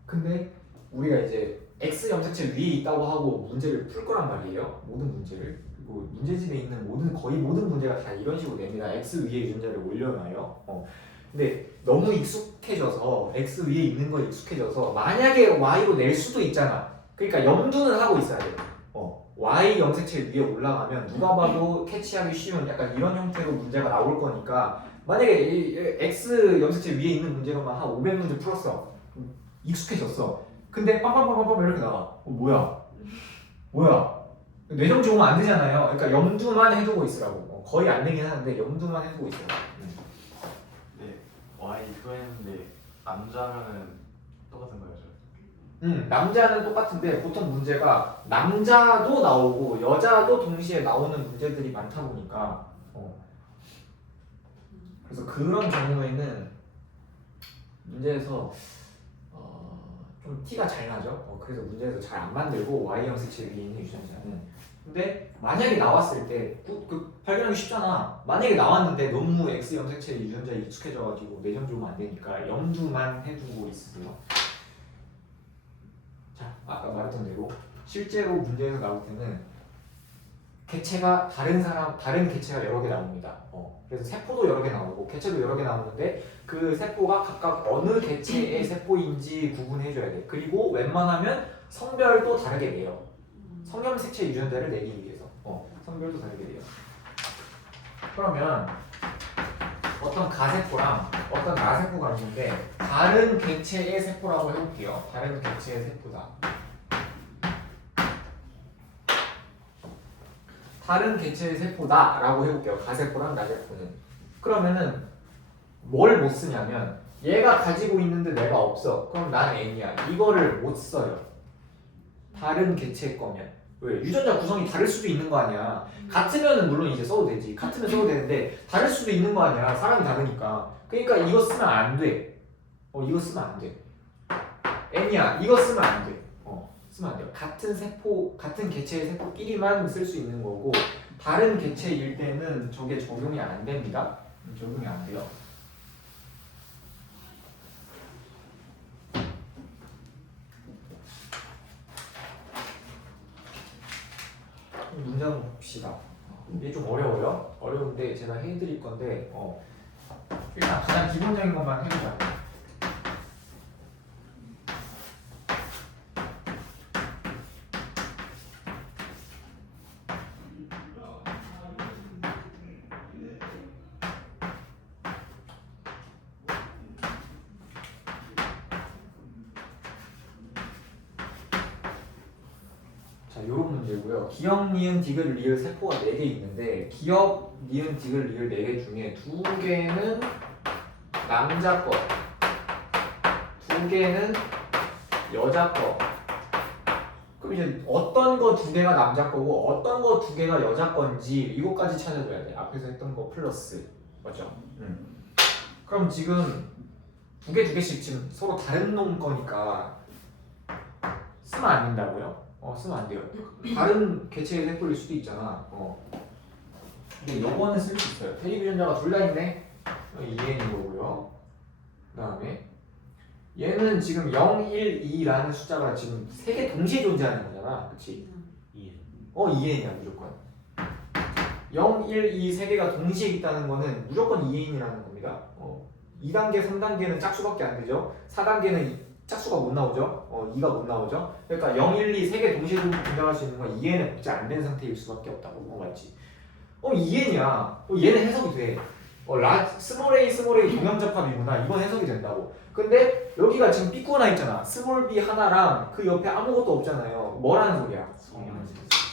근데 우리가 이제 X 염색체 위에 있다고 하고 문제를 풀 거란 말이에요. 모든 문제를. 그리고 문제집에 있는 거의 모든 문제가 다 이런 식으로 냅니다. X 위에 유전자를 올려놔요. 근데 너무 익숙해져서 X 위에 있는 거에 익숙해져서 만약에 Y로 낼 수도 있잖아. 그러니까 염두는 하고 있어야 돼. Y 염색체 위에 올라가면 누가 봐도 캐치하기 쉬운 약간 이런 형태로 문제가 나올 거니까 만약에 이 X 염색체 위에 있는 문제로만 한 500문제 풀었어. 익숙해졌어. 근데 빵빵빵빵빵 이렇게 나와. 뭐야? 뇌정 좋으면 안 되잖아요. 그러니까 염두만 해두고 있으라고. 거의 안 되긴 하는데 염두만 해두고 있어요. 네, Y 그거 했는데 남자면은 똑같은 거예요, 저? 남자는 똑같은데 보통 문제가 남자도 나오고 여자도 동시에 나오는 문제들이 많다 보니까 그래서 그런 경우에는 문제에서 좀 티가 잘 나죠. 그래서 문제에서 잘 안 만들고 Y 염색체 위에 있는 유전자는. 근데 만약에 나왔을 때 발견하기 쉽잖아. 만약에 나왔는데 너무 X 염색체 유전자에 익숙해져가지고 내정 좋으면 안 되니까 염두만 해두고 있으세요. 자, 아까 말했던 대로 실제로 문제에서 나올 때는 개체가 다른 개체가 여러 개 나옵니다. 그래서 세포도 여러 개 나오고 개체도 여러 개 나오는데 그 세포가 각각 어느 개체의 세포인지 구분해줘야 돼. 그리고 웬만하면 성별도 다르게 내요. 성염색체 유전자를 내기 위해서. 성별도 다르게 내요. 그러면 어떤 가세포랑 어떤 나세포가 있는데 다른 개체의 세포라고 해볼게요. 다른 개체의 세포다. 다른 개체의 세포다라고 해볼게요. 가세포랑 나세포는. 그러면은 뭘 못 쓰냐면 얘가 가지고 있는데 내가 없어. 그럼 난 N이야. 이거를 못 써요. 다른 개체의 거면. 왜? 유전자 구성이 다를 수도 있는 거 아니야. 같으면은 물론 이제 써도 되지. 같으면 써도 되는데 다를 수도 있는 거 아니야. 사람이 다르니까. 그러니까 이거 쓰면 안 돼. 이거 쓰면 안 돼. N이야. 이거 쓰면 안 돼. 쓰면 안 돼요. 같은 개체의 세포끼리만 쓸 수 있는 거고 다른 개체일 때는 저게 적용이 안 됩니다. 적용이 안 돼요. 문제 한번 봅시다. 이게 좀 어려워요. 어려운데 제가 해드릴 건데 일단 가장 기본적인 것만 해보자. 자, 요런 문제고요. 기억, 니은, 디귿, 리을 세포가 4개 있는데 기억, 니은, 디귿, 리을 4개 중에 2개는 남자 거, 2개는 여자 거. 그럼 이제 어떤 거 2개가 남자 거고 어떤 거 2개가 여자 건지 이거까지 찾아줘야 돼. 앞에서 했던 거 플러스. 맞죠? 그럼 지금 2개씩 지금 서로 다른 놈 거니까 쓰면 안 된다고요? 쓰면 안 돼요. 다른 개체의 세포일 수도 있잖아. 근데 요거는 쓸 수 있어요. 대입 유전자가 둘 다 있네. 2n인 거고요. 그 다음에 얘는 지금 0, 1, 2라는 숫자가 지금 3개 동시에 존재하는 거잖아. 그치? 2n이야 무조건. 0, 1, 2, 3개가 동시에 있다는 거는 무조건 2n이라는 겁니다. 2단계, 3단계는 짝수밖에 안 되죠. 4단계는 짝수가 못 나오죠. 2가 못 나오죠. 그러니까 0, 1, 2, 3개 동시에 등장할 수 있는 건 2n은 복제 안 된 상태일 수밖에 없다고. 맞지? 2n이야. 얘는 해석이 돼. 스몰 a, 스몰 a 동형접합이구나. 이건 해석이 된다고. 근데 여기가 지금 삐꾸 하나 있잖아. 스몰 b 하나랑 그 옆에 아무것도 없잖아요. 뭐라는 소리야?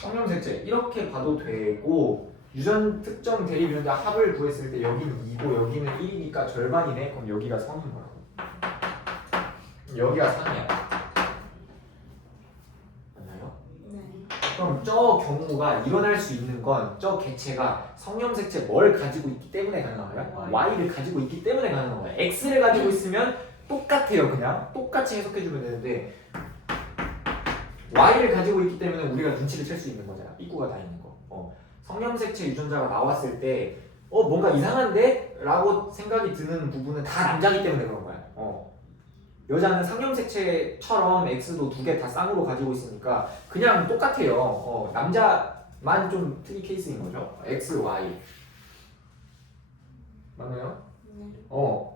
성형색체. 이렇게 봐도 되고 유전 특정 대립 유전자 합을 구했을 때 여기는 2고 여기는 1이니까 절반이네. 그럼 여기가 3인 거라고. 여기가 3이야. 맞나요? 네. 그럼 저 경우가 일어날 수 있는 건 저 개체가 성염색체 뭘 가지고 있기 때문에 가능한 거야? Y를 가지고 있기 때문에 가능한 거야. X를 가지고 있으면 똑같아요. 그냥 똑같이 해석해주면 되는데 Y를 가지고 있기 때문에 우리가 눈치를 챌 수 있는 거잖아. 삐꾸가 다 있는 거. 성염색체 유전자가 나왔을 때 뭔가 이상한데? 라고 생각이 드는 부분은 다 남자기 때문에 그런 거야. 여자는 상염색체처럼 X도 2개 다 쌍으로 가지고 있으니까 그냥 똑같아요. 남자만 좀 특이 케이스인 거죠. X, Y. 맞나요? 네.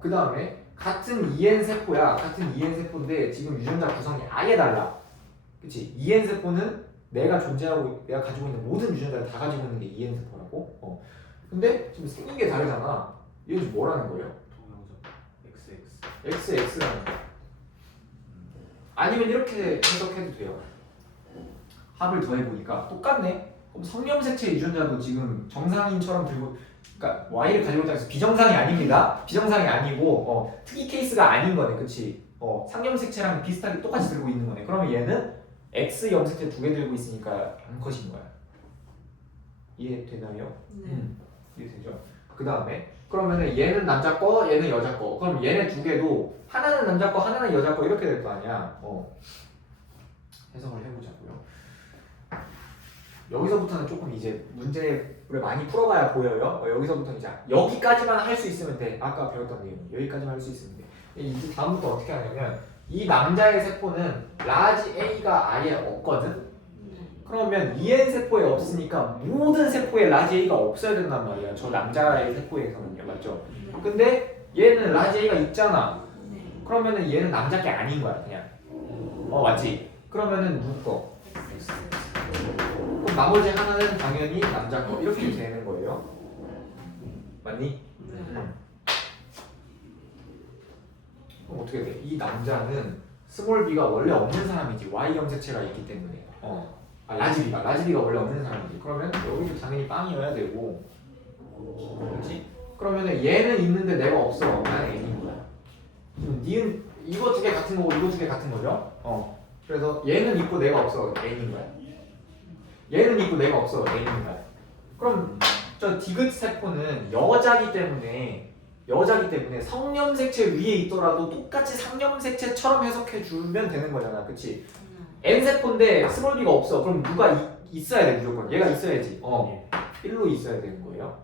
그 다음에 같은 EN 세포야. 같은 EN 세포인데 지금 유전자 구성이 아예 달라. 그치? EN 세포는 내가 가지고 있는 모든 유전자를 다 가지고 있는 게 EN 세포라고. 근데 지금 생긴 게 다르잖아. 얘는 뭐라는 거예요? XX. XX라는 거. 아니면 이렇게 해석해도 돼요. 합을 더해보니까 똑같네. 그럼 성염색체 유전자도 지금 정상인처럼 들고, 그러니까 Y를 가지고 있다고 해서 비정상이 아닙니다. 비정상이 아니고 특이 케이스가 아닌 거네. 그치? 상염색체랑 비슷하게 똑같이 들고 있는 거네. 그러면 얘는 X 염색체 2개 들고 있으니까 암컷인 거야. 이해되나요? 네. 이해되죠? 그 다음에 그러면은 얘는 남자 거, 얘는 여자 거. 그럼 얘네 2개도 하나는 남자 거, 하나는 여자 거 이렇게 될 거 아니야. 해석을 해보자고요. 여기서부터는 조금 이제 문제를 많이 풀어봐야 보여요. 여기서부터 이제 여기까지만 할 수 있으면 돼. 아까 배웠던 내용 여기까지만 할 수 있으면 돼. 이제 다음부터 어떻게 하냐면 이 남자의 세포는 라지 A가 아예 없거든. 그러면 EN 세포에 없으니까 모든 세포에 라지 A가 없어야 된단 말이야. 저 남자의 세포에서는요. 맞죠? 근데 얘는 라지 A가 있잖아. 그러면은 얘는 남자 게 아닌 거야, 그냥. 맞지? 그러면은 누구 거? 그럼 나머지 하나는 당연히 남자 거. 이렇게 되는 거예요. 맞니? 그럼 어떻게 돼? 이 남자는 스몰 b가 원래 없는 사람이지. Y 염색체가 있기 때문에. 라지 b가 원래 없는 사람이지. 그러면 여기도 당연히 빵이어야 되고. 그렇지? 그러면은 얘는 있는데 내가 없어. 난 N인 거야. 니은 이거 2개 같은 거고 이거 2개 같은 거죠? 그래서 얘는 있고 내가 없어. N인 거야. 얘는 있고 내가 없어. N인 거야. 그럼 저 디귿 세포는 여자기 때문에 성염색체 위에 있더라도 똑같이 상염색체처럼 해석해 주면 되는 거잖아. 그치? N 세포인데 스몰 b가 없어. 그럼 누가 있어야 돼 무조건. 얘가 있어야지. 1로 있어야 되는 거예요.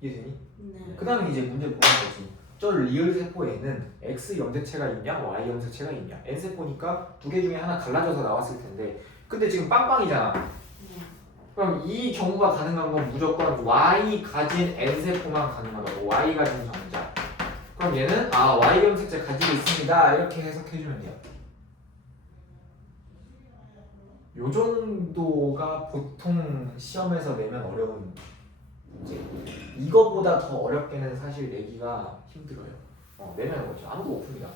이해되니? 네. 그 다음에 이제 문제 보는 거지. 저 리얼 세포에는 X 염색체가 있냐 Y 염색체가 있냐. N 세포니까 2개 중에 하나 갈라져서 나왔을 텐데 근데 지금 빵빵이잖아. 그럼 이 경우가 가능한 건 무조건 Y 가진 N 세포만 가능하다고. Y 가진 정자. 그럼 얘는 Y 염색체 가지고 있습니다. 이렇게 해석해주면 돼요. 요 정도가 보통 시험에서 내면 어려운 문제. 이거보다 더 어렵게는 사실 내기가 힘들어요. 내면 어렵죠. 아무도 못 풉니다.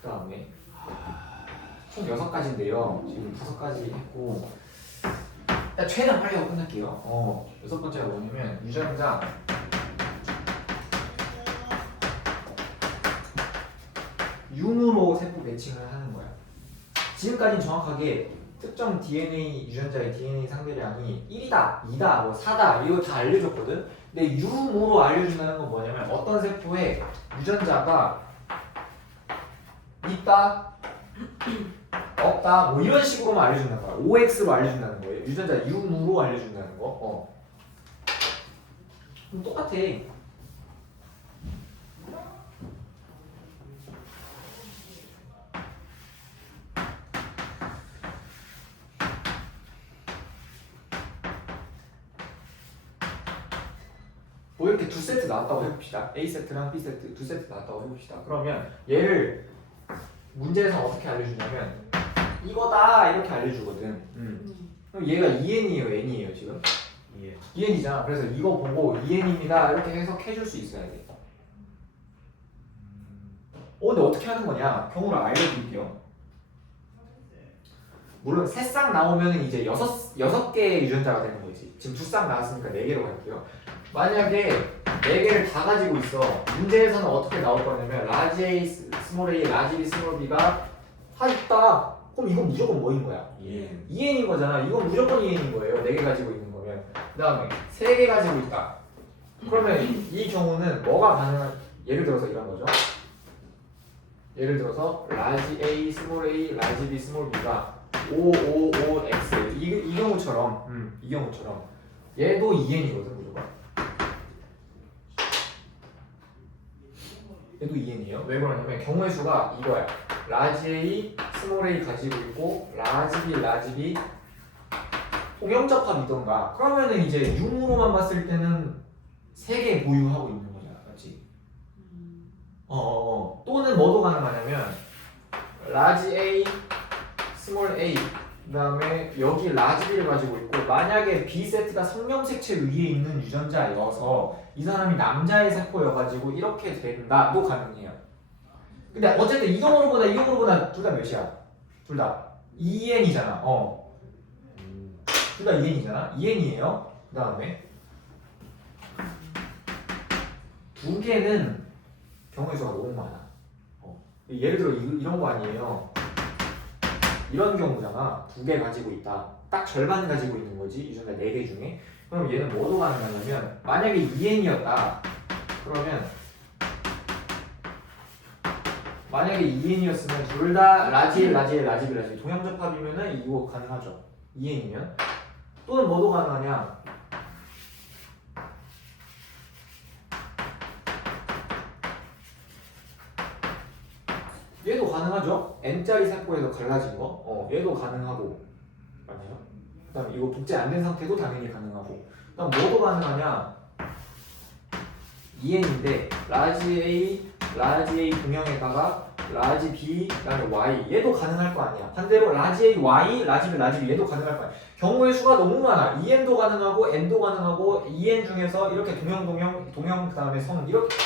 그 다음에 총 6가지인데요. 지금 5가지 했고 일단 최대한 빨리 하고 끝낼게요. 6번째가 뭐냐면 유전자 융으로 세포 매칭을 하는 거야. 지금까지는 정확하게 특정 DNA 유전자의 DNA 상대량이 1이다, 2다, 뭐 4다 이거 다 알려줬거든. 근데 융으로 알려준다는 건 뭐냐면 어떤 세포에 유전자가 있다, 없다, 뭐 이런 식으로만 알려준다는 거야. OX로 알려준다는 거예요. 유전자 융으로 알려준다는 거. 그럼 똑같아. 뭐 이렇게 두 세트 나왔다고 해봅시다. A 세트랑 B 세트 두 세트 나왔다고 해봅시다. 그러면 얘를 문제에서 어떻게 알려주냐면 이거다 이렇게 알려주거든. 그럼 얘가 2n이에요, n이에요 지금? 예. 2n이잖아. 그래서 이거 보고 2n입니다 이렇게 해석해줄 수 있어야 돼. 근데 어떻게 하는 거냐? 경우를 알려드릴게요. 물론 세 쌍 나오면 이제 여섯 개의 유전자가 되는 거지. 지금 두 쌍 나왔으니까 4개로 갈게요. 만약에 4개를 다 가지고 있어. 문제에서는 어떻게 나올 거냐면 라지 A, 스몰 a, 라지 B, 스몰 b가 다 있다. 그럼 이건 무조건 뭐인 거야? 예. 2n인 거잖아. 이건 무조건 2n인 거예요. 4개 가지고 있는 거면. 그 다음에 3개 가지고 있다. 그러면 이 경우는 뭐가 가능한? 예를 들어서 이런 거죠. 예를 들어서 라지 A, 스몰 a, 라지 B, 스몰 b가 5, 5, 5, x 이 경우처럼 이 경우처럼 얘도 2n이거든 무조건. 얘도 2n이에요. 왜 그러냐면 경우의 수가 이거야. 라지 A, 스몰 a 가지고 있고 라지 B 통영접합이던가 그러면은 이제 융으로만 봤을 때는 3개 보유하고 있는 거잖아. 맞지? 또는 뭐도 가능하냐면 라지 A, 스몰 a 그 다음에 여기 라지 B를 가지고 있고 만약에 B 세트가 성염색체 위에 있는 유전자여서 이 사람이 남자의 세포여가지고 이렇게 된다도 가능해요. 근데 어쨌든 이 경우로보다 둘 다 몇이야? 둘 다 2n이잖아. 둘 다 2n이잖아. 2n이에요. 그 다음에 두 개는 경우의 수가 너무 많아. 예를 들어 이런 거 아니에요. 이런 경우잖아. 2개 가지고 있다. 딱 절반 가지고 있는 거지. 유전자 4개 중에. 그럼 얘는 뭐도 가능하냐면 만약에 2n이었다. 그러면 만약에 2n이었으면 둘 다 라지 B 동형접합이면은 이거 가능하죠. 2n이면. 또는 뭐도 가능하냐? 얘도 가능하죠. n짜리 세포에서 갈라진 거. 얘도 가능하고. 맞나요? 그 다음에 이거 복제 안 된 상태도 당연히 가능하고. 그 다음 뭐도 가능하냐? 2n인데 라지 A 동형에다가 라지 B 그다음에 Y 얘도 가능할 거 아니야. 반대로 라지 A, Y, 라지 B 얘도 가능할 거 아니야. 경우의 수가 너무 많아. 2n도 가능하고 n도 가능하고 2n 중에서 이렇게 동형 그다음에 성 이렇게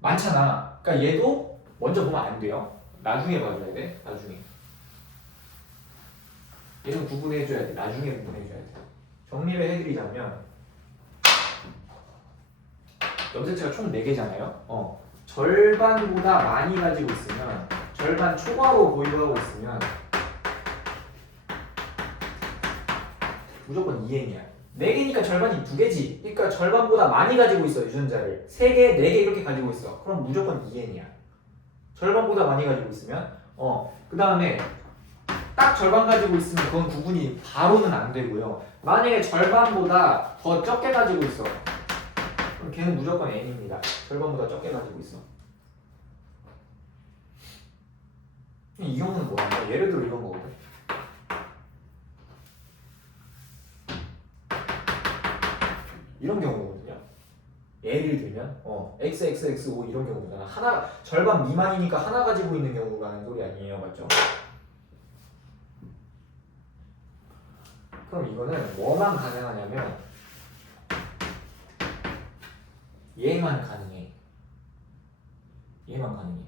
많잖아. 그러니까 얘도 먼저 보면 안 돼요. 나중에 봐줘야 돼. 나중에. 얘는 구분해줘야 돼. 나중에 구분해줘야 돼. 정리를 해드리자면 염색체가 총 4개잖아요. 절반보다 많이 가지고 있으면 절반 초과로 보유하고 있으면 무조건 2n이야. 4개니까 절반이 2개지. 그러니까 절반보다 많이 가지고 있어 유전자를. 3개, 4개 이렇게 가지고 있어. 그럼 무조건 2n이야. 절반보다 많이 가지고 있으면 그 다음에 딱 절반 가지고 있으면 그건 구분이 바로는 안 되고요. 만약에 절반보다 더 적게 가지고 있어. 그럼 걔는 무조건 n입니다. 절반보다 적게 가지고 있어. 이 경우는 뭐야? 예를 들어 이런 거거든. 이런 경우거든요. 예를 들면 XXX5 이런 경우잖아. 하나 절반 미만이니까 하나 가지고 있는 경우가 하는 소리 아니에요, 맞죠? 그럼 이거는 뭐만 가능하냐면 얘만 가능해. 얘만 가능해.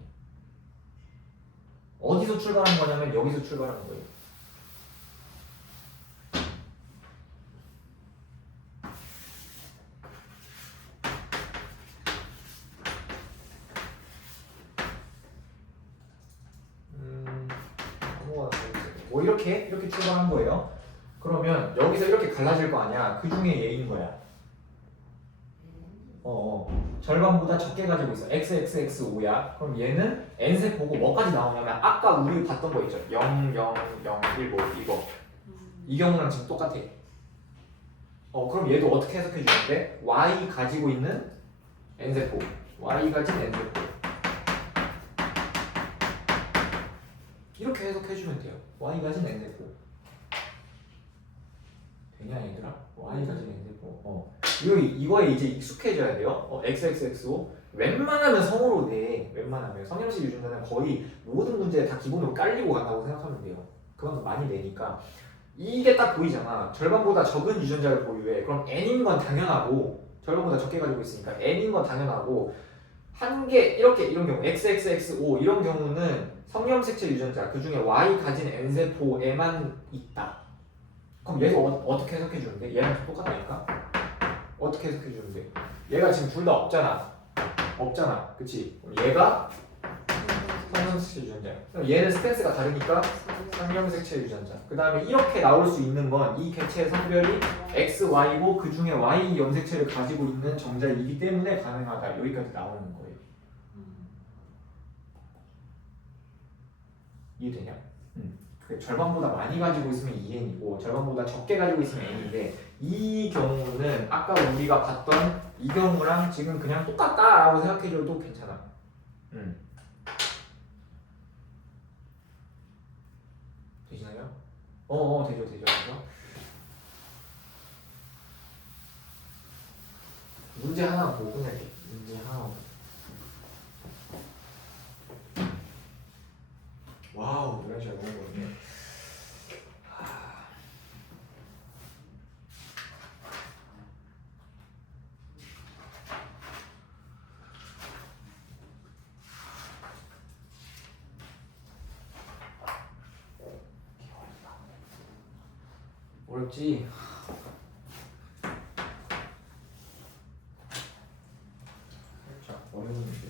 어디서 출발한 거냐면 여기서 출발한 거예요. 뭐 이렇게 출발한 거예요. 그러면 여기서 이렇게 갈라질 거 아니야. 그 중에 얘인 거야. 절반보다 적게 가지고 있어. xxx5야. 그럼 얘는 n세포고 뭐까지 나오냐면 아까 우리 봤던 거 있죠. 0, 0, 0, 1, 뭐 이거. 이 경우랑 지금 똑같아. 그럼 얘도 어떻게 해석해 주는데? y 가지고 있는 n세포. y 가진 n세포. 이렇게 해석해 주면 돼요. y 가진 n세포. 되냐 얘들아? y 가진 n세포. 이거에 이제 익숙해져야 돼요. xxxo 웬만하면 성으로 돼. 웬만하면 성형식 유전자는 거의 모든 문제에 다 기본으로 깔리고 간다고 생각하면 돼요. 그만큼 많이 내니까 이게 딱 보이잖아. 절반보다 적은 유전자를 보유해. 그럼 n인 건 당연하고 절반보다 적게 가지고 있으니까 n인 건 당연하고 한 개 이렇게 이런 경우 xxxo 이런 경우는 성염색체 유전자 그 중에 y 가진 n세포에만 있다. 그럼 얘도 어떻게 해석해 주는데? 얘랑 똑같다니까? 어떻게 해석해 주는데? 얘가 지금 둘 다 없잖아. 그치? 그럼 얘가 성염색체 유전자. 그럼 얘는 스탠스가 다르니까 성염색체 유전자. 그 다음에 이렇게 나올 수 있는 건 이 개체의 성별이 XY고 그 중에 Y 염색체를 가지고 있는 정자이기 때문에 가능하다. 여기까지 나오는 거예요. 이해되냐? 그 절반보다 많이 가지고 있으면 2n이고 절반보다 적게 가지고 있으면 n인데 이 경우는 아까 우리가 봤던 이 경우랑 지금 그냥 똑같다라고 생각해줘도 괜찮아. 되시나요? 되죠. 문제 하나 보고 끝낼게. 문제 하나 보고. 와우, 노래 잘 먹은 거네. 어렵지? 살짝 어려운 문제.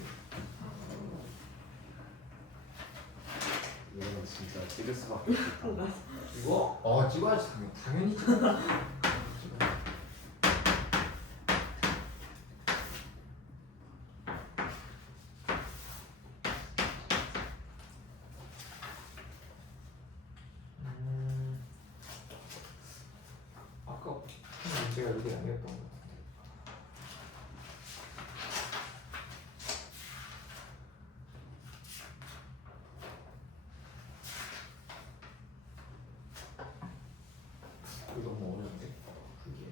이거는 진짜 찍을 수밖에 없겠다. 이거? 찍어야지 당연히 찍어. 아까 문제가 이게 아니었던 것 같은데. 이거 너무 어려운데? 그게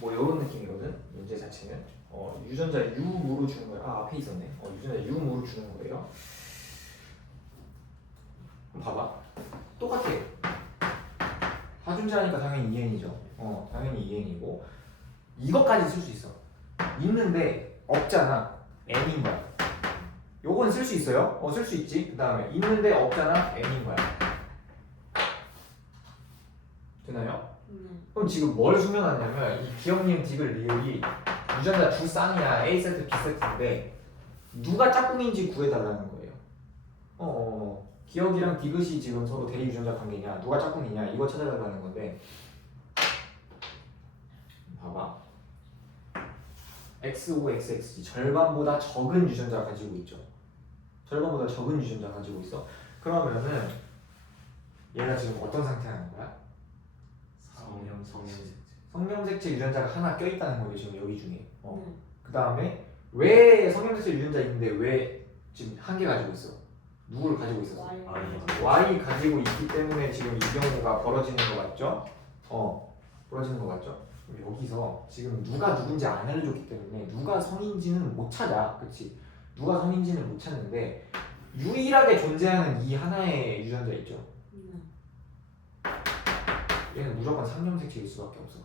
뭐 이런 느낌이거든. 문제 자체는 유전자 U무로 주는 거야. 앞에 있었네. 유전자 U무로 주는 거예요. 그럼 봐봐. 똑같아. 다준자니까 당연히 2n이죠. 당연히 2n이고 이것까지 쓸 수 있어. 있는데 없잖아. n인 거야. 요건 쓸 수 있어요. 쓸 수 있지. 그 다음에 있는데 없잖아. n인 거야. 되나요? 그럼 지금 뭘 수면하냐면 이 기억님 디귿 리을이 유전자 두 쌍이야. A 세트, B 세트인데 누가 짝꿍인지 구해달라는 거예요. 기억이랑 디귿이 지금 서로 대리 유전자 관계냐, 누가 짝꿍이냐 이거 찾아달라는 건데 봐봐. X5, XX 절반보다 적은 유전자 가지고 있죠. 절반보다 적은 유전자 가지고 있어. 그러면은 얘가 지금 어떤 상태라는 거야? 성염색체 유전자가 하나 껴있다는 거예요. 지금 여기 중에. 그 다음에 왜 성형색체 유전자 있는데 왜 지금 한 개 가지고 있어? 누구를 가지고 있었어? Y 가지고 있기 때문에 지금 이 경우가 벌어지는 거 맞죠? 벌어지는 거 맞죠? 여기서 지금 누가 누군지 안 알려줬기 때문에 누가 성인지는 못 찾아, 그렇지? 누가 성인지는 못 찾는데 유일하게 존재하는 이 하나의 유전자 있죠? 얘는 무조건 상념색체일 수밖에 없어.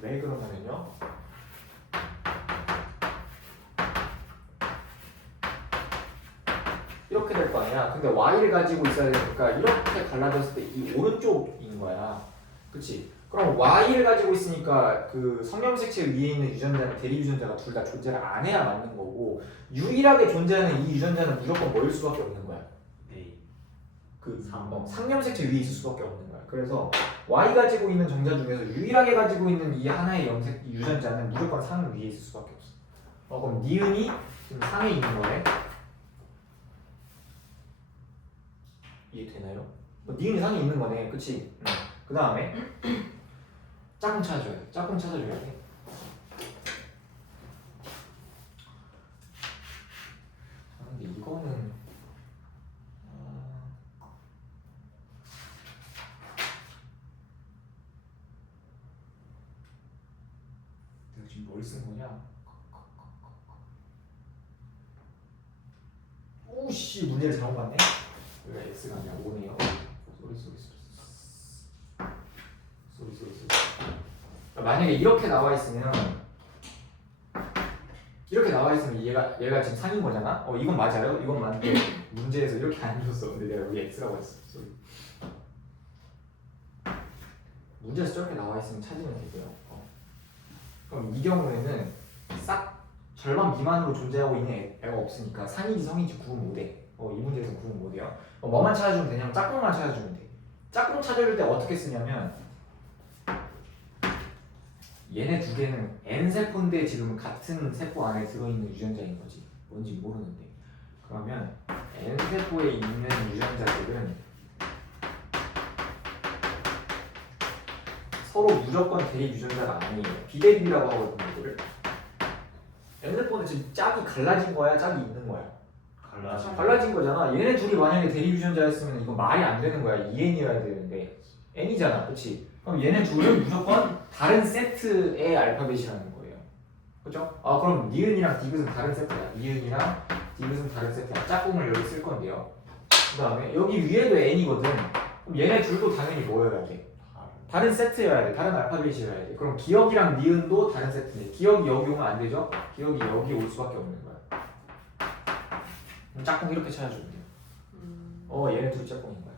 왜 그러냐면요. 이렇게 될 거 아니야. 근데 Y를 가지고 있어야 되니까 이렇게 갈라졌을 때 이 오른쪽인 거야. 그치? 그럼 Y를 가지고 있으니까 그 성염색체 위에 있는 유전자는 대리 유전자가 둘 다 존재를 안 해야 맞는 거고 유일하게 존재하는 이 유전자는 무조건 뭐일 수밖에 없는 거야. 그 상염색체 위에 있을 수밖에 없는 거야. 그래서 Y 가지고 있는 정자 중에서 유일하게 가지고 있는 이 하나의 염색 유전자는 무조건 상 위에 있을 수밖에 없어. 그럼 니은이 지금 상에 있는 거네. 이해되나요? 니은이 상에 있는 거네, 그치? 그 다음에 짝꿍 찾아줘야 돼. 짝꿍 찾아줘야 돼. 근데 이거는 내가 지금 뭘 쓴 거냐? 오씨 문제를 잘못 봤네. 여기가 X가 아니라 5네요. 쏘리. 만약에 이렇게 나와 있으면 얘가 지금 상인 거잖아. 이건 맞아요. 이건 맞는데 문제에서 이렇게 안 줬어. 근데 내가 여기 X라고 했어. 쏘리. 문제에서 저렇게 나와 있으면 찾으면 되고요. 그럼 이 경우에는 싹 절반 미만으로 존재하고 있는 애가 없으니까 상인지 성인지 구분 못해. 이 문제에서 구분 못해요. 뭐만 찾아주면 되냐면 짝꿍만 찾아주면 돼. 짝꿍 찾아줄 때 어떻게 쓰냐면 얘네 두 개는 N세포인데 지금 같은 세포 안에 들어있는 유전자인 거지. 뭔지 모르는데. 그러면 N세포에 있는 유전자들은 서로 무조건 대립 유전자가 아니에요. 비대립이라고 하거든요, 이거를. N세포는 지금 짝이 갈라진 거야, 짝이 있는 거야? 갈라진 거잖아. 얘네 둘이 만약에 대립 유전자였으면 이거 말이 안 되는 거야. 2N이어야 되는데 N이잖아, 그렇지? 그럼 얘네 둘은 무조건 다른 세트의 알파벳이라는 거예요. 그렇죠? 그럼 니은이랑 디귿은 다른 세트야. 니은이랑 디귿은 다른 세트야. 짝꿍을 여기 쓸 건데요. 그 다음에 여기 위에도 N이거든. 그럼 얘네 둘도 당연히 뭐여야 돼? 다른 세트여야 돼. 다른 알파벳이어야 돼. 그럼 기억이랑 니은도 다른 세트인데 기억이 여기 오면 안 되죠? 기억이 여기 올 수밖에 없는 거야. 그럼 짝꿍 이렇게 찾아주면 돼요. 얘네 둘이 짝꿍인 거야.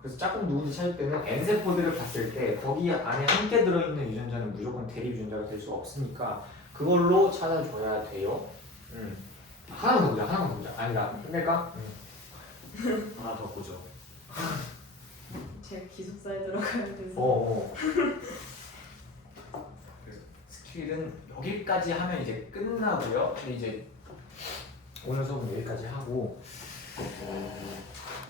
그래서 짝꿍 누군지 찾을 때는 N세포들을 봤을 때 거기 안에 함께 들어있는 유전자는 무조건 대립 유전자가 될 수 없으니까 그걸로 찾아줘야 돼요. 하나만 더 보자. 아니다. 끝낼까? 하나 더 보죠. 제가 기숙사에 들어가야 돼서. 그래서 스킬은 여기까지 하면 이제 끝나고요. 근데 이제 오늘 수업은 여기까지 하고